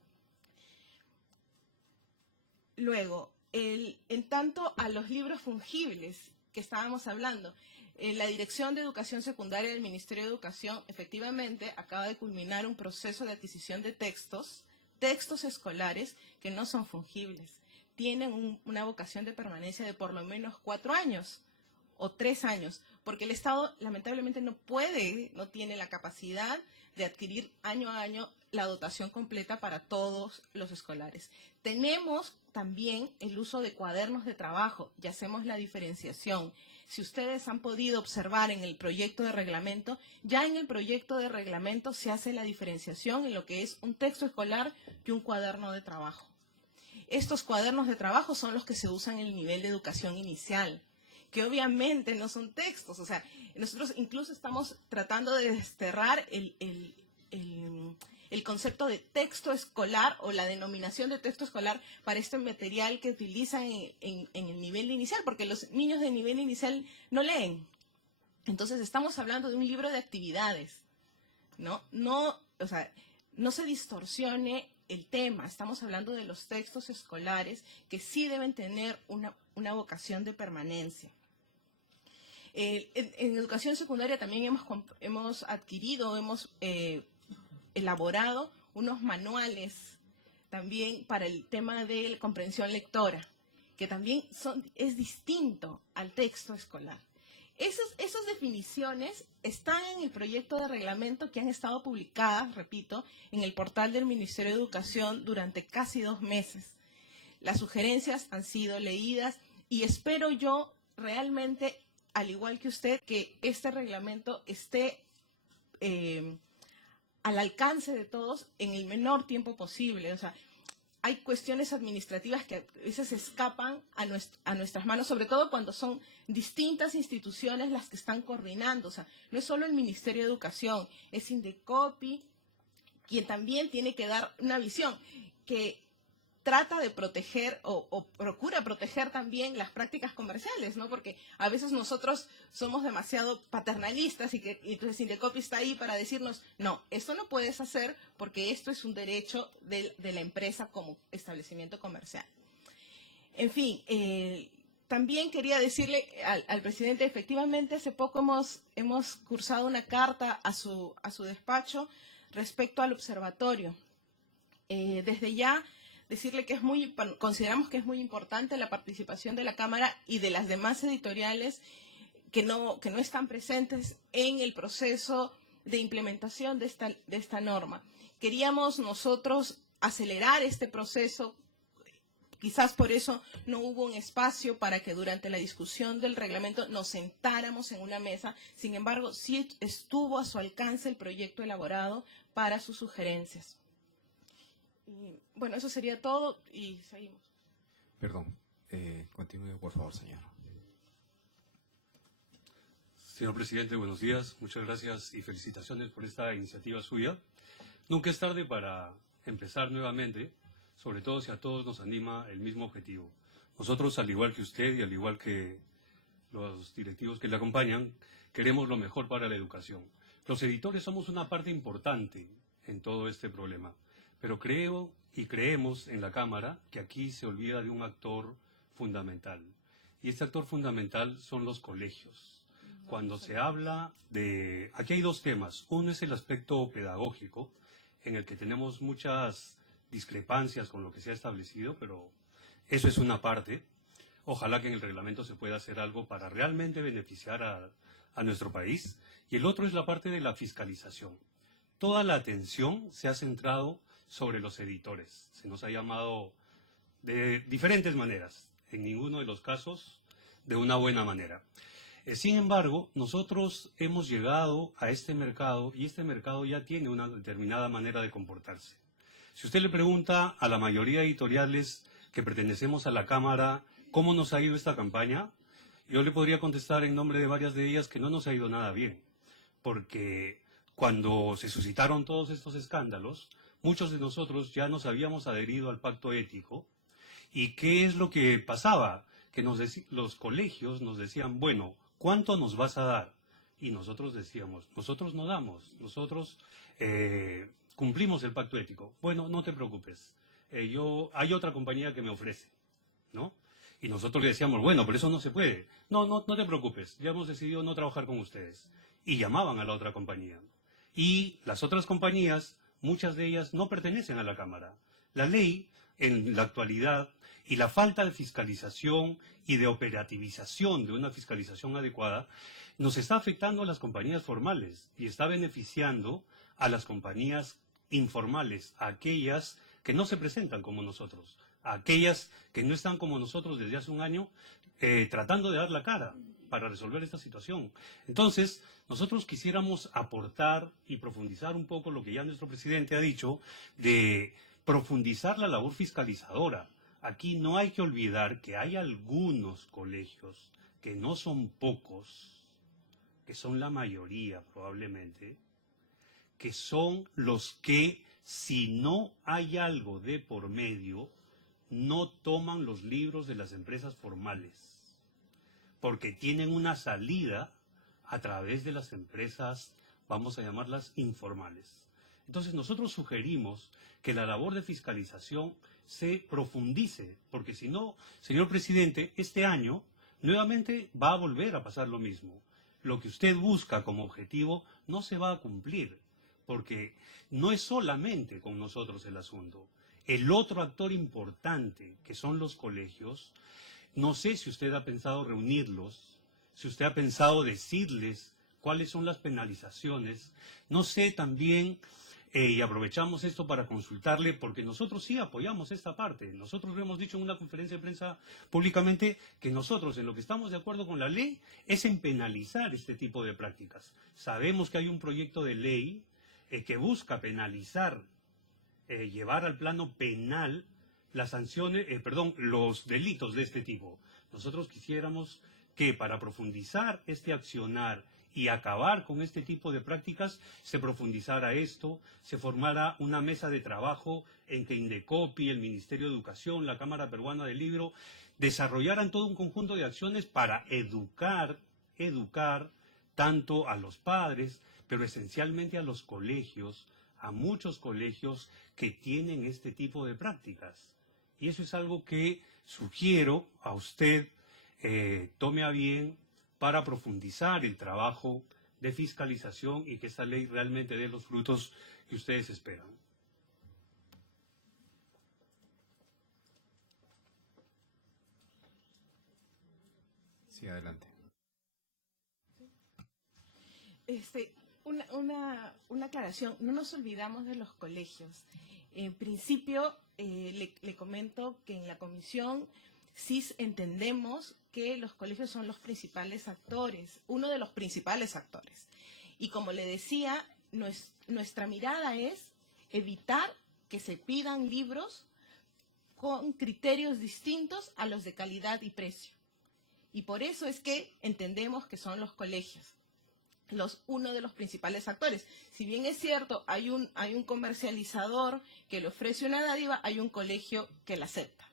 Luego, en tanto a los libros fungibles que estábamos hablando, la Dirección de Educación Secundaria del Ministerio de Educación efectivamente acaba de culminar un proceso de adquisición de textos escolares que no son fungibles. Tienen una vocación de permanencia de por lo menos 4 años o 3 años, porque el Estado lamentablemente no tiene la capacidad de adquirir año a año la dotación completa para todos los escolares. Tenemos también el uso de cuadernos de trabajo y hacemos la diferenciación. Si ustedes han podido observar en el proyecto de reglamento, ya en el proyecto de reglamento se hace la diferenciación en lo que es un texto escolar y un cuaderno de trabajo. Estos cuadernos de trabajo son los que se usan en el nivel de educación inicial, que obviamente no son textos. O sea, nosotros incluso estamos tratando de desterrar el concepto de texto escolar o la denominación de texto escolar para este material que utilizan en el nivel inicial, porque los niños de nivel inicial no leen. Entonces estamos hablando de un libro de actividades, ¿no? O sea, no se distorsione el tema. Estamos hablando de los textos escolares que sí deben tener una vocación de permanencia. En educación secundaria también hemos adquirido, hemos elaborado unos manuales también para el tema de la comprensión lectora, que también es distinto al texto escolar. Esas definiciones están en el proyecto de reglamento que han estado publicadas, repito, en el portal del Ministerio de Educación durante casi 2 meses. Las sugerencias han sido leídas y espero yo realmente, al igual que usted, que este reglamento esté al alcance de todos en el menor tiempo posible. O sea, hay cuestiones administrativas que a veces escapan a nuestras manos, sobre todo cuando son distintas instituciones las que están coordinando. O sea, no es solo el Ministerio de Educación, es Indecopi, quien también tiene que dar una visión que trata de proteger o procura proteger también las prácticas comerciales, ¿no? Porque a veces nosotros somos demasiado paternalistas y entonces Indecopi está ahí para decirnos, no, esto no puedes hacer porque esto es un derecho de la empresa como establecimiento comercial. En fin, también quería decirle al presidente, efectivamente hace poco hemos cursado una carta a su despacho respecto al observatorio. Desde ya decirle que consideramos que es muy importante la participación de la Cámara y de las demás editoriales que no están presentes en el proceso de implementación de esta norma. Queríamos nosotros acelerar este proceso, quizás por eso no hubo un espacio para que durante la discusión del reglamento nos sentáramos en una mesa. Sin embargo, sí estuvo a su alcance el proyecto elaborado para sus sugerencias. Y, bueno, eso sería todo y seguimos. Perdón, continúe por favor, señor. Señor presidente, buenos días. Muchas gracias y felicitaciones por esta iniciativa suya. Nunca es tarde para empezar nuevamente, sobre todo si a todos nos anima el mismo objetivo. Nosotros, al igual que usted y al igual que los directivos que le acompañan, queremos lo mejor para la educación. Los editores somos una parte importante en todo este problema. Pero creo y creemos en la Cámara que aquí se olvida de un actor fundamental. Y este actor fundamental son los colegios. Cuando se habla de... Aquí hay 2 temas. Uno es el aspecto pedagógico, en el que tenemos muchas discrepancias con lo que se ha establecido, pero eso es una parte. Ojalá que en el reglamento se pueda hacer algo para realmente beneficiar a nuestro país. Y el otro es la parte de la fiscalización. Toda la atención se ha centrado sobre los editores. Se nos ha llamado de diferentes maneras, en ninguno de los casos de una buena manera. Sin embargo, nosotros hemos llegado a este mercado y este mercado ya tiene una determinada manera de comportarse. Si usted le pregunta a la mayoría de editoriales que pertenecemos a la Cámara cómo nos ha ido esta campaña, yo le podría contestar en nombre de varias de ellas que no nos ha ido nada bien, porque cuando se suscitaron todos estos escándalos, muchos de nosotros ya nos habíamos adherido al pacto ético. ¿Y qué es lo que pasaba? Que los colegios nos decían, bueno, ¿cuánto nos vas a dar? Y nosotros decíamos, nosotros no damos, nosotros cumplimos el pacto ético. Bueno, no te preocupes, hay otra compañía que me ofrece, ¿no? Y nosotros le decíamos, bueno, pero eso no se puede. No te preocupes, ya hemos decidido no trabajar con ustedes. Y llamaban a la otra compañía. Y las otras compañías, muchas de ellas no pertenecen a la Cámara. La ley, en la actualidad, y la falta de fiscalización y de operativización de una fiscalización adecuada, nos está afectando a las compañías formales y está beneficiando a las compañías informales, a aquellas que no se presentan como nosotros, a aquellas que no están como nosotros desde hace un año tratando de dar la cara para resolver esta situación. Entonces, nosotros quisiéramos aportar y profundizar un poco lo que ya nuestro presidente ha dicho, de profundizar la labor fiscalizadora. Aquí no hay que olvidar que hay algunos colegios, que no son pocos, que son la mayoría probablemente, que son los que, si no hay algo de por medio, no toman los libros de las empresas formales, porque tienen una salida a través de las empresas, vamos a llamarlas informales. Entonces nosotros sugerimos que la labor de fiscalización se profundice, porque si no, señor presidente, este año nuevamente va a volver a pasar lo mismo. Lo que usted busca como objetivo no se va a cumplir, porque no es solamente con nosotros el asunto. El otro actor importante, que son los colegios, no sé si usted ha pensado reunirlos, si usted ha pensado decirles cuáles son las penalizaciones. No sé también, y aprovechamos esto para consultarle, porque nosotros sí apoyamos esta parte. Nosotros lo hemos dicho en una conferencia de prensa públicamente que nosotros en lo que estamos de acuerdo con la ley es en penalizar este tipo de prácticas. Sabemos que hay un proyecto de ley que busca penalizar, llevar al plano penal las sanciones, los delitos de este tipo. Nosotros quisiéramos que para profundizar este accionar y acabar con este tipo de prácticas, se profundizara esto, se formara una mesa de trabajo en que Indecopi, el Ministerio de Educación, la Cámara Peruana del Libro, desarrollaran todo un conjunto de acciones para educar tanto a los padres, pero esencialmente a los colegios, a muchos colegios que tienen este tipo de prácticas. Y eso es algo que sugiero a usted tome a bien para profundizar el trabajo de fiscalización y que esta ley realmente dé los frutos que ustedes esperan. Sí, adelante. Una aclaración. No nos olvidamos de los colegios. En principio, le comento que en la comisión sí entendemos que los colegios son los principales actores, uno de los principales actores. Y como le decía, nuestra mirada es evitar que se pidan libros con criterios distintos a los de calidad y precio. Y por eso es que entendemos que son los colegios uno de los principales actores. Si bien es cierto, hay un comercializador que le ofrece una dádiva, hay un colegio que la acepta.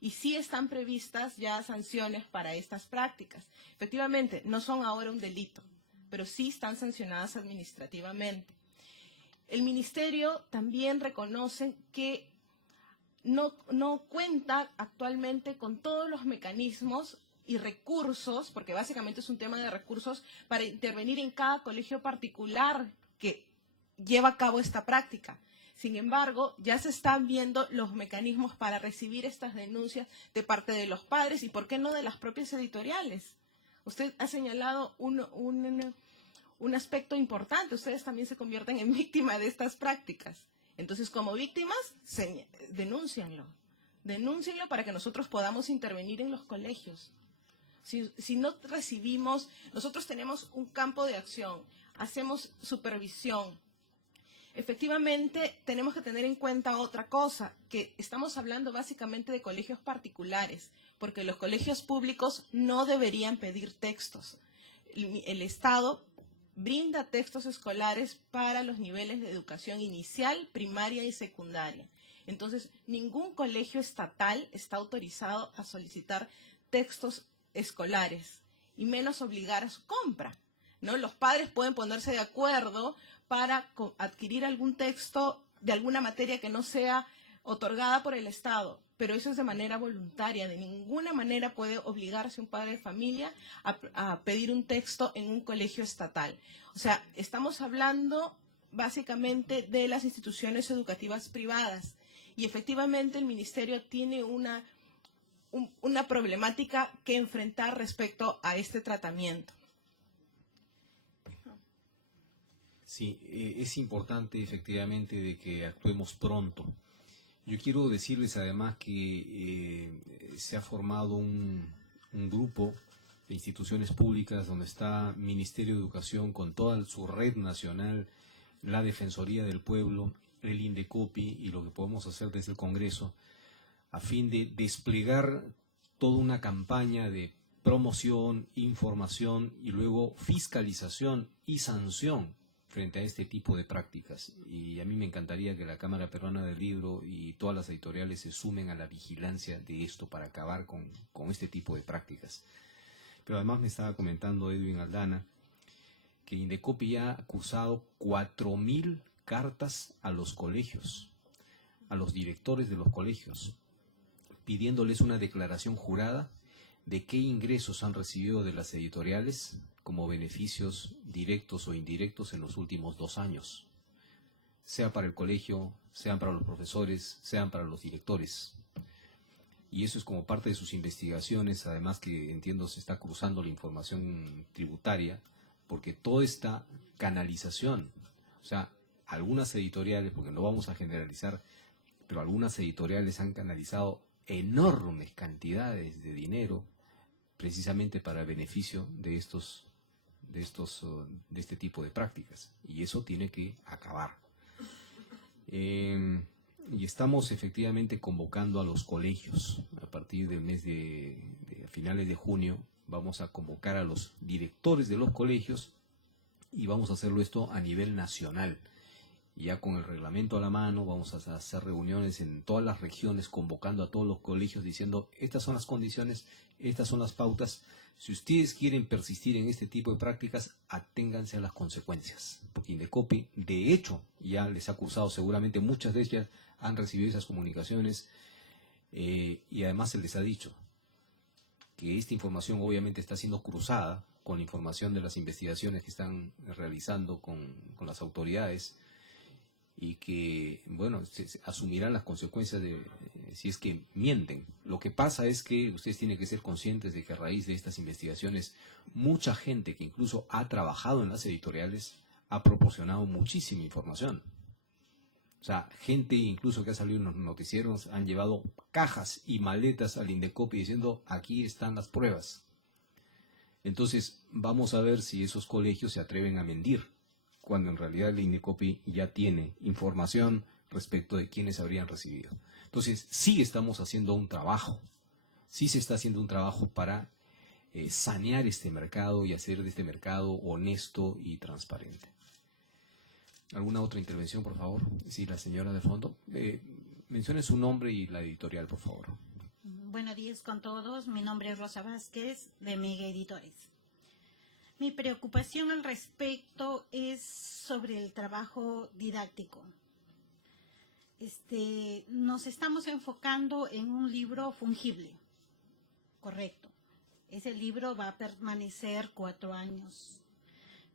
Y sí están previstas ya sanciones para estas prácticas. Efectivamente, no son ahora un delito, pero sí están sancionadas administrativamente. El Ministerio también reconoce que no cuenta actualmente con todos los mecanismos y recursos, porque básicamente es un tema de recursos, para intervenir en cada colegio particular que lleva a cabo esta práctica. Sin embargo, ya se están viendo los mecanismos para recibir estas denuncias de parte de los padres y, ¿por qué no, de las propias editoriales? Usted ha señalado un aspecto importante. Ustedes también se convierten en víctimas de estas prácticas. Entonces, como víctimas, denúncienlo. Denúncienlo para que nosotros podamos intervenir en los colegios. Si no recibimos, nosotros tenemos un campo de acción, hacemos supervisión. Efectivamente, tenemos que tener en cuenta otra cosa, que estamos hablando básicamente de colegios particulares, porque los colegios públicos no deberían pedir textos. El Estado brinda textos escolares para los niveles de educación inicial, primaria y secundaria. Entonces, ningún colegio estatal está autorizado a solicitar textos escolares, y menos obligar a su compra, ¿no? Los padres pueden ponerse de acuerdo para adquirir algún texto de alguna materia que no sea otorgada por el Estado, pero eso es de manera voluntaria. De ninguna manera puede obligarse un padre de familia a pedir un texto en un colegio estatal. O sea, estamos hablando básicamente de las instituciones educativas privadas, y efectivamente el Ministerio tiene una problemática que enfrentar respecto a este tratamiento. Sí, es importante efectivamente de que actuemos pronto. Yo quiero decirles además que se ha formado un grupo de instituciones públicas donde está Ministerio de Educación con toda su red nacional, la Defensoría del Pueblo, el INDECOPI y lo que podemos hacer desde el Congreso, a fin de desplegar toda una campaña de promoción, información y luego fiscalización y sanción frente a este tipo de prácticas. Y a mí me encantaría que la Cámara Peruana del Libro y todas las editoriales se sumen a la vigilancia de esto para acabar con este tipo de prácticas. Pero además me estaba comentando Edwin Aldana que INDECOPI ya ha cursado 4.000 cartas a los colegios, a los directores de los colegios, pidiéndoles una declaración jurada de qué ingresos han recibido de las editoriales como beneficios directos o indirectos en los últimos 2 años, sea para el colegio, sean para los profesores, sean para los directores. Y eso es como parte de sus investigaciones, además que entiendo se está cruzando la información tributaria, porque toda esta canalización, o sea, algunas editoriales, porque no vamos a generalizar, pero algunas editoriales han canalizado enormes cantidades de dinero precisamente para el beneficio de este tipo de prácticas, y eso tiene que acabar. Y estamos efectivamente convocando a los colegios. A partir del mes de finales de junio vamos a convocar a los directores de los colegios y vamos a hacerlo esto a nivel nacional. Ya con el reglamento a la mano vamos a hacer reuniones en todas las regiones convocando a todos los colegios diciendo estas son las condiciones, estas son las pautas. Si ustedes quieren persistir en este tipo de prácticas, aténganse a las consecuencias. Porque INDECOPI, de hecho, ya les ha acusado, seguramente muchas de ellas han recibido esas comunicaciones y además se les ha dicho que esta información obviamente está siendo cruzada con la información de las investigaciones que están realizando con las autoridades, y que, bueno, se asumirán las consecuencias de si es que mienten. Lo que pasa es que ustedes tienen que ser conscientes de que a raíz de estas investigaciones, mucha gente que incluso ha trabajado en las editoriales ha proporcionado muchísima información. O sea, gente incluso que ha salido en los noticieros han llevado cajas y maletas al INDECOPI diciendo aquí están las pruebas. Entonces, vamos a ver si esos colegios se atreven a mentir, cuando en realidad el INDECOPI ya tiene información respecto de quiénes habrían recibido. Entonces, sí estamos haciendo un trabajo, sí se está haciendo un trabajo para sanear este mercado y hacer de este mercado honesto y transparente. ¿Alguna otra intervención, por favor? Sí, la señora de fondo. Mencione su nombre y la editorial, por favor. Buenos días con todos. Mi nombre es Rosa Vázquez, de Mega Editores. Mi preocupación al respecto es sobre el trabajo didáctico. Nos estamos enfocando en un libro fungible, correcto. Ese libro va a permanecer 4 años.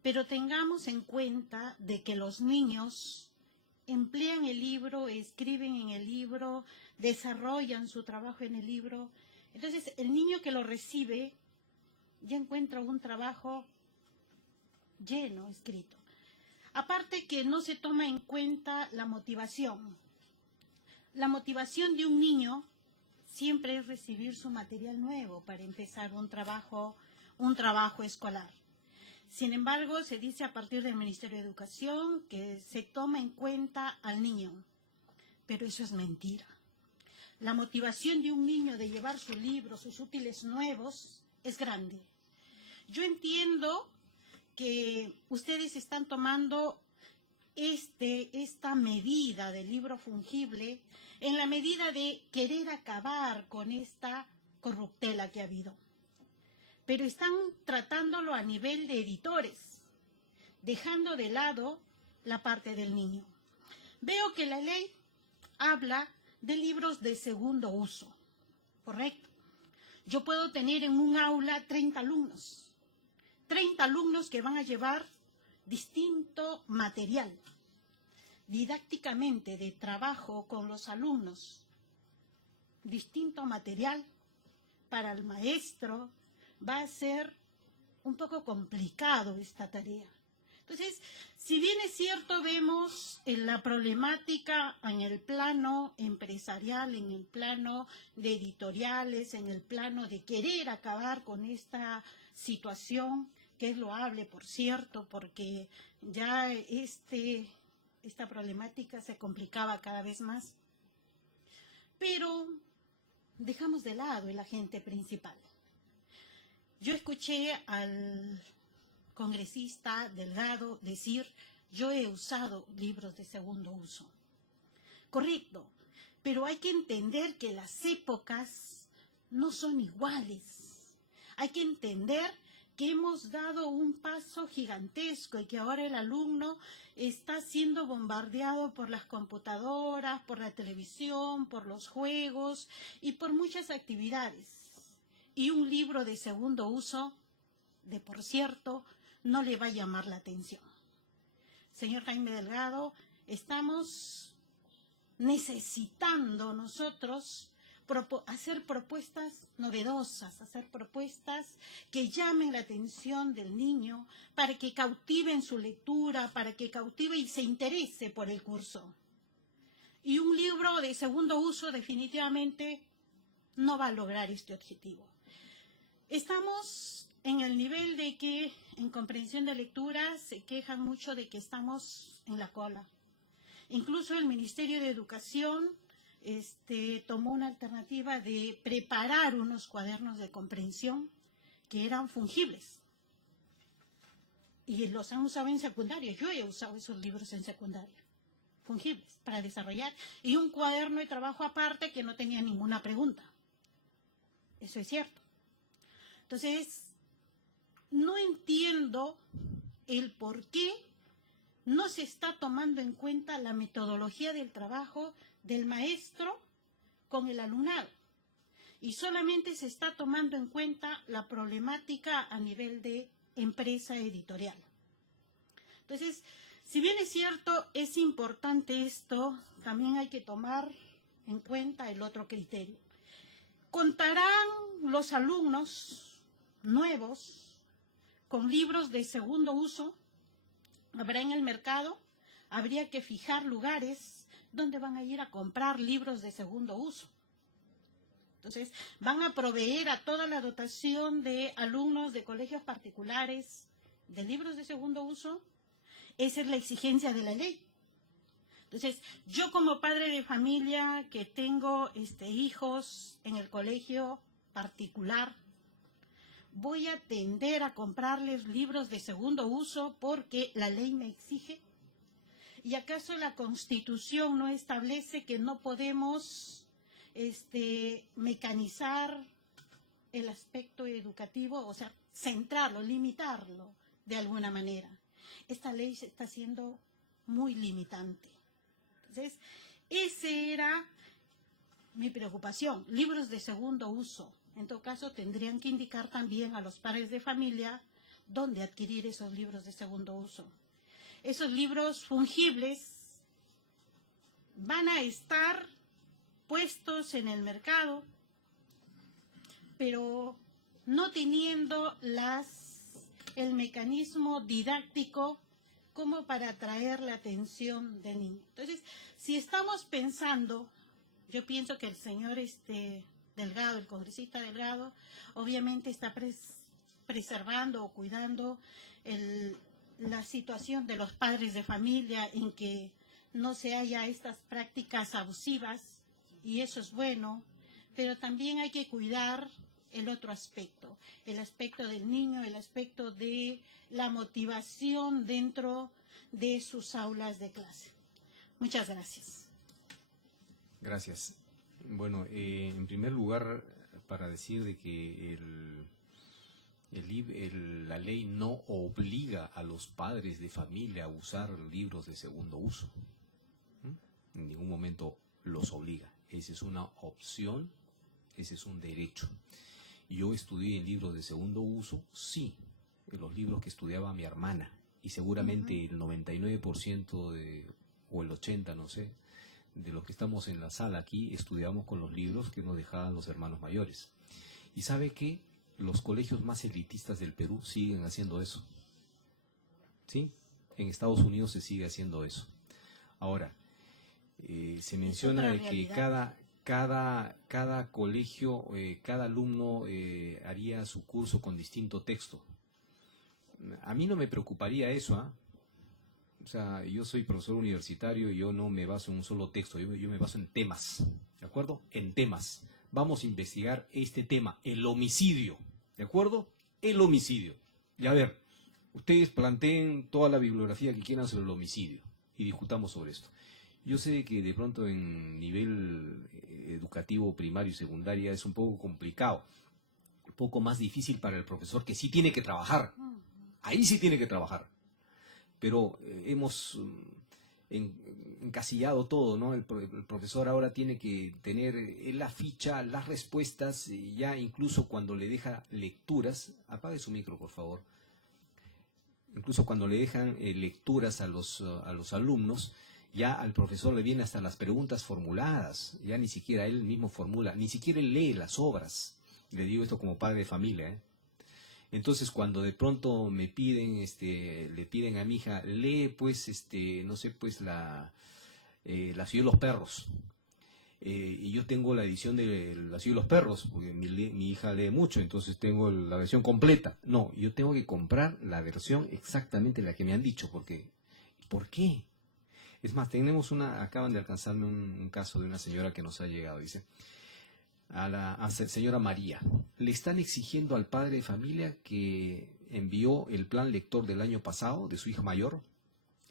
Pero tengamos en cuenta de que los niños emplean el libro, escriben en el libro, desarrollan su trabajo en el libro. Entonces, el niño que lo recibe ya encuentra un trabajo lleno, escrito. Aparte que no se toma en cuenta la motivación. La motivación de un niño siempre es recibir su material nuevo para empezar un trabajo escolar. Sin embargo, se dice a partir del Ministerio de Educación que se toma en cuenta al niño, pero eso es mentira. La motivación de un niño de llevar su libro, sus útiles nuevos, es grande. Yo entiendo que ustedes están tomando esta medida del libro fungible en la medida de querer acabar con esta corruptela que ha habido. Pero están tratándolo a nivel de editores, dejando de lado la parte del niño. Veo que la ley habla de libros de segundo uso, ¿correcto? Yo puedo tener en un aula 30 alumnos que van a llevar distinto material, didácticamente de trabajo con los alumnos, distinto material para el maestro. Va a ser un poco complicado esta tarea. Entonces, si bien es cierto, vemos la problemática en el plano empresarial, en el plano de editoriales, en el plano de querer acabar con esta situación, que es loable, por cierto, porque ya esta problemática se complicaba cada vez más. Pero dejamos de lado el agente principal. Yo escuché al congresista Delgado decir: yo he usado libros de segundo uso. Correcto, pero hay que entender que las épocas no son iguales. Hay que entender que hemos dado un paso gigantesco y que ahora el alumno está siendo bombardeado por las computadoras, por la televisión, por los juegos y por muchas actividades. Y un libro de segundo uso, de por cierto, no le va a llamar la atención. Señor Jaime Delgado, estamos necesitando nosotros hacer propuestas novedosas, hacer propuestas que llamen la atención del niño para que cautiven su lectura, para que cautive y se interese por el curso. Y un libro de segundo uso definitivamente no va a lograr este objetivo. Estamos en el nivel de que en comprensión de lectura se quejan mucho de que estamos en la cola. Incluso el Ministerio de Educación tomó una alternativa de preparar unos cuadernos de comprensión que eran fungibles. Y los han usado en secundaria. Yo he usado esos libros en secundaria, fungibles, para desarrollar. Y un cuaderno de trabajo aparte que no tenía ninguna pregunta. Eso es cierto. Entonces, no entiendo el por qué no se está tomando en cuenta la metodología del trabajo del maestro con el alumnado. Y solamente se está tomando en cuenta la problemática a nivel de empresa editorial. Entonces, si bien es cierto, es importante esto, también hay que tomar en cuenta el otro criterio. ¿Contarán los alumnos nuevos con libros de segundo uso? ¿Habrá en el mercado? Habría que fijar lugares donde van a ir a comprar libros de segundo uso. Entonces, van a proveer a toda la dotación de alumnos de colegios particulares de libros de segundo uso. Esa es la exigencia de la ley. Entonces, yo como padre de familia que tengo hijos en el colegio particular, voy a tender a comprarles libros de segundo uso porque la ley me exige. ¿Y acaso la Constitución no establece que no podemos mecanizar el aspecto educativo, o sea, centrarlo, limitarlo de alguna manera? Esta ley está siendo muy limitante. Entonces, esa era mi preocupación. Libros de segundo uso. En todo caso, tendrían que indicar también a los padres de familia dónde adquirir esos libros de segundo uso. Esos libros fungibles van a estar puestos en el mercado, pero no teniendo el mecanismo didáctico como para atraer la atención del niño. Entonces, si estamos pensando, yo pienso que el señor Delgado, el congresista Delgado, obviamente está preservando o cuidando la situación de los padres de familia en que no se haya estas prácticas abusivas, y eso es bueno, pero también hay que cuidar el otro aspecto, el aspecto del niño, el aspecto de la motivación dentro de sus aulas de clase. Muchas gracias. Gracias. Bueno, en primer lugar, para decir de que la ley no obliga a los padres de familia a usar libros de segundo uso. En ningún momento los obliga. Esa es una opción, ese es un derecho. Yo estudié en libros de segundo uso, sí, en los libros que estudiaba mi hermana, y seguramente el 99% o el 80%, no sé, de los que estamos en la sala aquí estudiamos con los libros que nos dejaban los hermanos mayores. Y sabe que los colegios más elitistas del Perú siguen haciendo eso. ¿Sí? En Estados Unidos se sigue haciendo eso. Ahora, se menciona de que cada colegio, cada alumno haría su curso con distinto texto. A mí no me preocuparía eso, ¿ah? O sea, yo soy profesor universitario y yo no me baso en un solo texto, yo me baso en temas, ¿de acuerdo? En temas. Vamos a investigar este tema, el homicidio, ¿de acuerdo? El homicidio. Y a ver, ustedes planteen toda la bibliografía que quieran sobre el homicidio y discutamos sobre esto. Yo sé que de pronto en nivel educativo primario y secundaria es un poco complicado, un poco más difícil para el profesor que sí tiene que trabajar. Ahí sí tiene que trabajar. Pero hemos encasillado todo, ¿no? El profesor ahora tiene que tener la ficha, las respuestas, y ya incluso cuando le deja lecturas, apague su micro, por favor. Incluso cuando le dejan lecturas a los alumnos, ya al profesor le vienen hasta las preguntas formuladas, ya ni siquiera él mismo formula, ni siquiera él lee las obras. Le digo esto como padre de familia, ¿eh? Entonces, cuando de pronto me piden, le piden a mi hija, lee, pues, no sé, pues, la ciudad de los perros. Y yo tengo la edición de la ciudad de los perros, porque mi hija lee mucho, entonces tengo la versión completa. No, yo tengo que comprar la versión exactamente la que me han dicho, porque, ¿por qué? Es más, acaban de alcanzarme un caso de una señora que nos ha llegado, dice, a señora María, le están exigiendo al padre de familia que envió el plan lector del año pasado de su hija mayor.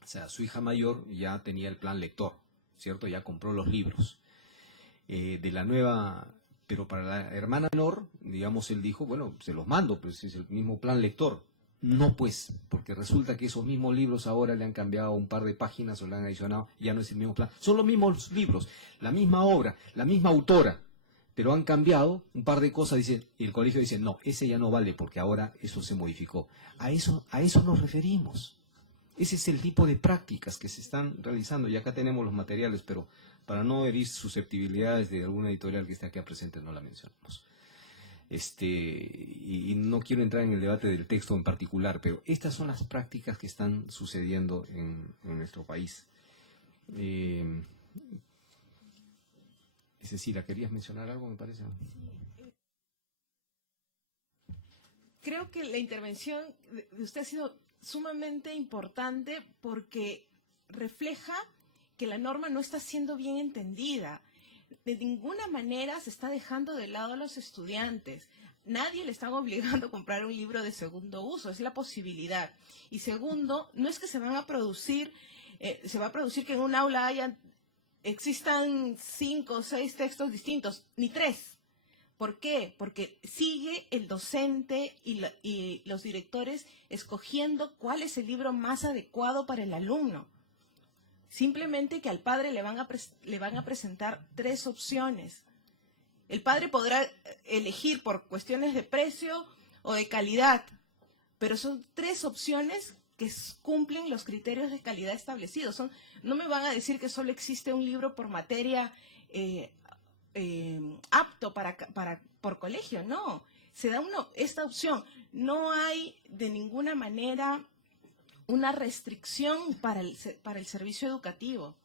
O sea, su hija mayor ya tenía el plan lector, ¿cierto? Ya compró los libros. De la nueva, pero para la hermana menor, digamos, él dijo, bueno, se los mando, pues es el mismo plan lector. No, pues, porque resulta que esos mismos libros ahora le han cambiado un par de páginas o le han adicionado, ya no es el mismo plan. Son los mismos libros, la misma obra, la misma autora, pero han cambiado un par de cosas, dice, y el colegio dice, no, ese ya no vale porque ahora eso se modificó. A eso nos referimos. Ese es el tipo de prácticas que se están realizando, y acá tenemos los materiales, pero para no herir susceptibilidades de alguna editorial que esté acá presente no la mencionamos. Y no quiero entrar en el debate del texto en particular, pero estas son las prácticas que están sucediendo en nuestro país. Cecilia, ¿querías mencionar algo, me parece? Creo que la intervención de usted ha sido sumamente importante porque refleja que la norma no está siendo bien entendida. De ninguna manera se está dejando de lado a los estudiantes. Nadie le están obligando a comprar un libro de segundo uso, es la posibilidad. Y segundo, no es que se va a producir que en un aula existan 5 o 6 textos distintos, ni 3. ¿Por qué? Porque sigue el docente y los directores escogiendo cuál es el libro más adecuado para el alumno. Simplemente que al padre le van a presentar 3 opciones. El padre podrá elegir por cuestiones de precio o de calidad, pero son 3 opciones que cumplen los criterios de calidad establecidos. No me van a decir que solo existe un libro por materia apto por colegio, no. Se da esta opción. No hay de ninguna manera una restricción para el servicio educativo.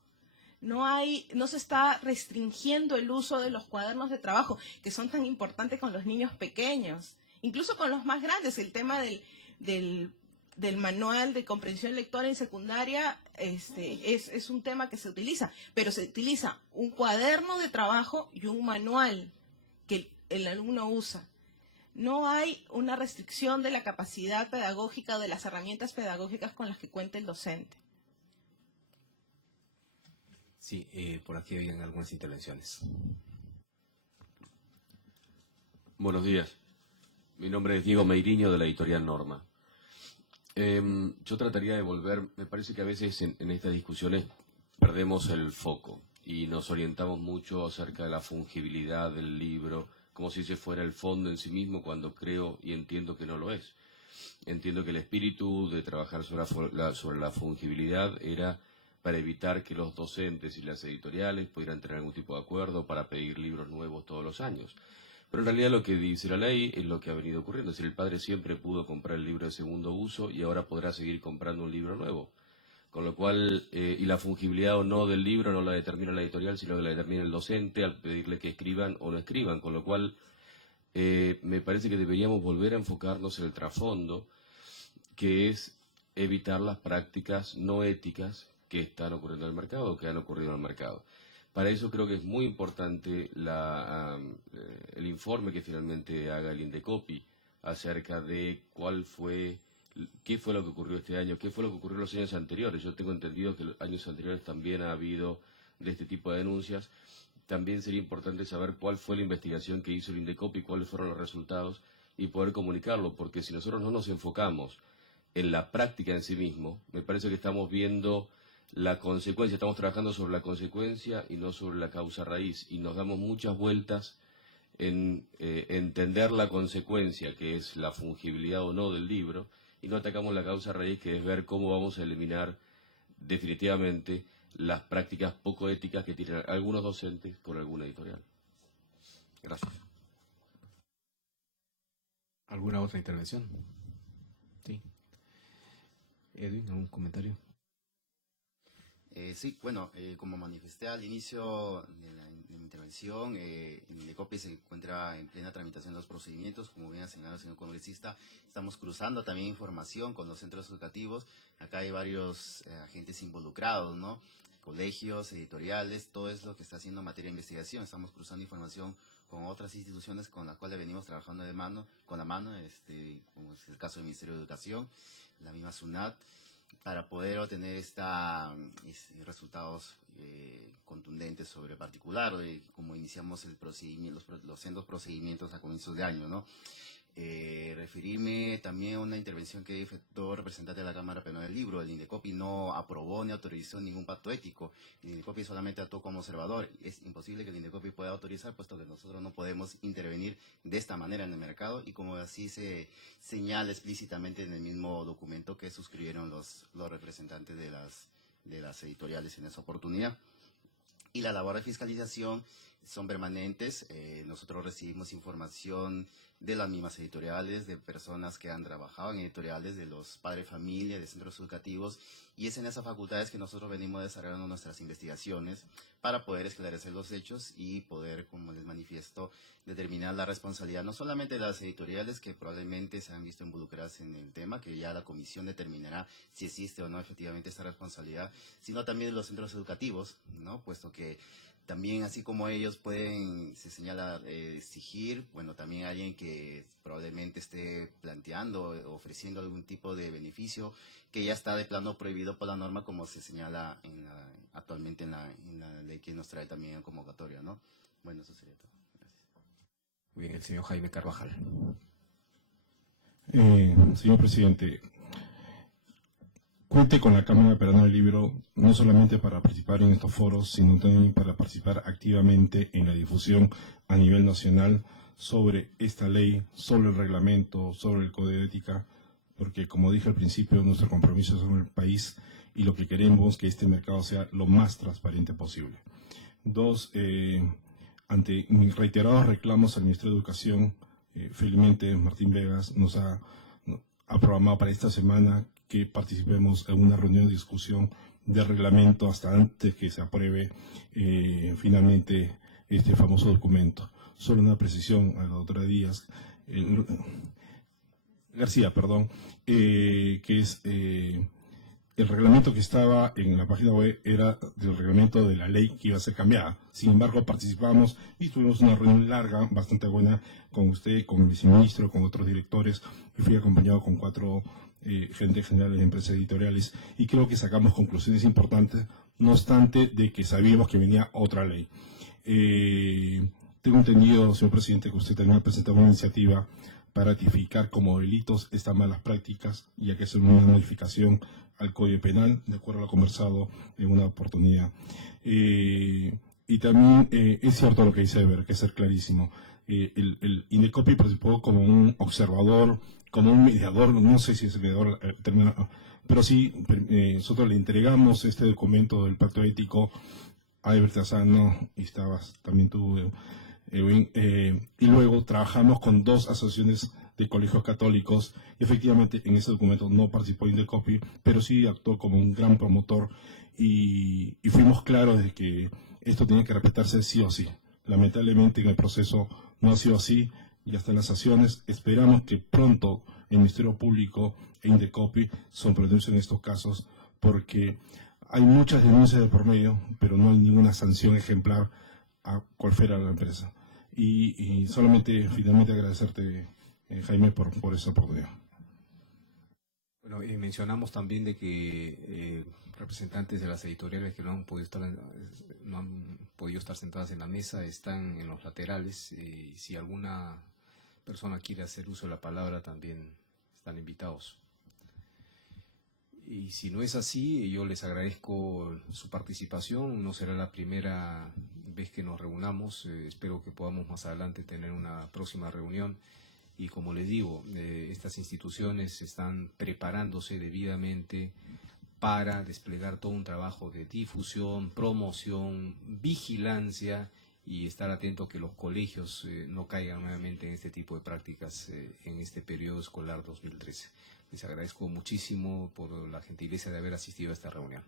No se está restringiendo el uso de los cuadernos de trabajo, que son tan importantes con los niños pequeños, incluso con los más grandes. El tema del manual de comprensión lectora en secundaria es un tema que se utiliza, pero se utiliza un cuaderno de trabajo y un manual que el alumno usa. No hay una restricción de la capacidad pedagógica o de las herramientas pedagógicas con las que cuenta el docente. Sí, por aquí habían algunas intervenciones. Buenos días. Mi nombre es Diego Meiriño, de la editorial Norma. Yo trataría de volver, me parece que a veces en estas discusiones perdemos el foco y nos orientamos mucho acerca de la fungibilidad del libro, como si ese fuera el fondo en sí mismo, cuando creo y entiendo que no lo es. Entiendo que el espíritu de trabajar sobre la fungibilidad era para evitar que los docentes y las editoriales pudieran tener algún tipo de acuerdo para pedir libros nuevos todos los años. Pero en realidad lo que dice la ley es lo que ha venido ocurriendo. Es decir, el padre siempre pudo comprar el libro de segundo uso y ahora podrá seguir comprando un libro nuevo. Con lo cual, y la fungibilidad o no del libro no la determina la editorial, sino que la determina el docente al pedirle que escriban o no escriban. Con lo cual, me parece que deberíamos volver a enfocarnos en el trasfondo, que es evitar las prácticas no éticas que están ocurriendo en el mercado o que han ocurrido en el mercado. Para eso creo que es muy importante el informe que finalmente haga el INDECOPI acerca de qué fue lo que ocurrió este año, qué fue lo que ocurrió en los años anteriores. Yo tengo entendido que en los años anteriores también ha habido de este tipo de denuncias. También sería importante saber cuál fue la investigación que hizo el INDECOPI, cuáles fueron los resultados y poder comunicarlo, porque si nosotros no nos enfocamos en la práctica en sí mismo, me parece que estamos viendo la consecuencia, estamos trabajando sobre la consecuencia y no sobre la causa raíz, y nos damos muchas vueltas en entender la consecuencia, que es la fungibilidad o no del libro, y no atacamos la causa raíz, que es ver cómo vamos a eliminar definitivamente las prácticas poco éticas que tienen algunos docentes con alguna editorial. Gracias. ¿Alguna otra intervención? Sí. Edwin, ¿algún comentario? Sí, bueno, como manifesté al inicio de mi intervención, el INDECOPI se encuentra en plena tramitación de los procedimientos. Como bien ha señalado el señor congresista, estamos cruzando también información con los centros educativos. Acá hay varios agentes involucrados, ¿no? Colegios, editoriales, todo es lo que está haciendo en materia de investigación. Estamos cruzando información con otras instituciones con las cuales venimos trabajando con la mano, como es el caso del Ministerio de Educación, la misma SUNAT, para poder obtener resultados contundentes sobre el particular, como iniciamos el procedimiento, los sendos procedimientos a comienzos de año, ¿no? Referirme también a una intervención que efectuó representante de la Cámara Penal del Libro. El INDECOPI no aprobó ni autorizó ningún pacto ético. El INDECOPI solamente actuó como observador. Es imposible que el INDECOPI pueda autorizar, puesto que nosotros no podemos intervenir de esta manera en el mercado, y como así se señala explícitamente en el mismo documento que suscribieron los representantes de las editoriales en esa oportunidad. Y la labor de fiscalización son permanentes. Nosotros recibimos información de las mismas editoriales, de personas que han trabajado en editoriales, de los padres de familia, de centros educativos, y es en esas facultades que nosotros venimos desarrollando nuestras investigaciones para poder esclarecer los hechos y poder, como les manifiesto, determinar la responsabilidad no solamente de las editoriales que probablemente se han visto involucradas en el tema, que ya la comisión determinará si existe o no efectivamente esta responsabilidad, sino también de los centros educativos, ¿no? Puesto que también, así como ellos pueden, se señala, exigir, bueno, también alguien que probablemente esté planteando, ofreciendo algún tipo de beneficio que ya está de plano prohibido por la norma, como se señala actualmente en la ley que nos trae también en convocatoria, ¿no? Bueno, eso sería todo. Gracias. Bien, el señor Jaime Carvajal. Señor presidente, cuente con la Cámara Peruana del Libro no solamente para participar en estos foros, sino también para participar activamente en la difusión a nivel nacional sobre esta ley, sobre el reglamento, sobre el código de ética, porque como dije al principio, nuestro compromiso es con el país y lo que queremos es que este mercado sea lo más transparente posible. Dos, ante mis reiterados reclamos al Ministerio de Educación, felizmente Martín Vegas nos ha programado para esta semana que participemos en una reunión de discusión de reglamento hasta antes que se apruebe finalmente este famoso documento. Solo una precisión a la doctora Díaz, García, perdón, que es el reglamento que estaba en la página web era del reglamento de la ley que iba a ser cambiada. Sin embargo, participamos y tuvimos una reunión larga, bastante buena, con usted, con el viceministro, con otros directores, y fui acompañado con 4 gerentes generales de empresas editoriales, y creo que sacamos conclusiones importantes, no obstante de que sabíamos que venía otra ley. Tengo entendido, señor presidente, que usted también ha presentado una iniciativa para ratificar como delitos estas malas prácticas, y hay que hacer una modificación al Código Penal, de acuerdo a lo conversado en una oportunidad. Y también es cierto lo que dice Eber, que es ser clarísimo. El INDECOPI participó como un observador, como un mediador, no sé si es el mediador el término, pero sí, nosotros le entregamos este documento del Pacto Ético a Eber Tazano, y estabas también tú, Edwin, y luego trabajamos con 2 asociaciones de colegios católicos, y efectivamente en ese documento no participó INDECOPI, pero sí actuó como un gran promotor, y fuimos claros de que esto tenía que respetarse sí o sí. Lamentablemente en el proceso no ha sido así, ya están las acciones. Esperamos que pronto el Ministerio Público e INDECOPI se pronuncien en estos casos, porque hay muchas denuncias de por medio, pero no hay ninguna sanción ejemplar a cual fuera la empresa. Y solamente finalmente agradecerte, Jaime, por esa oportunidad. Bueno, mencionamos también de que representantes de las editoriales que no han podido estar sentadas en la mesa están en los laterales. Si alguna persona quiere hacer uso de la palabra, también están invitados. Y si no es así, yo les agradezco su participación. No será la primera vez que nos reunamos. Espero que podamos más adelante tener una próxima reunión. Y como les digo, estas instituciones están preparándose debidamente para desplegar todo un trabajo de difusión, promoción, vigilancia, y estar atento que los colegios no caigan nuevamente en este tipo de prácticas en este periodo escolar 2013. Les agradezco muchísimo por la gentileza de haber asistido a esta reunión.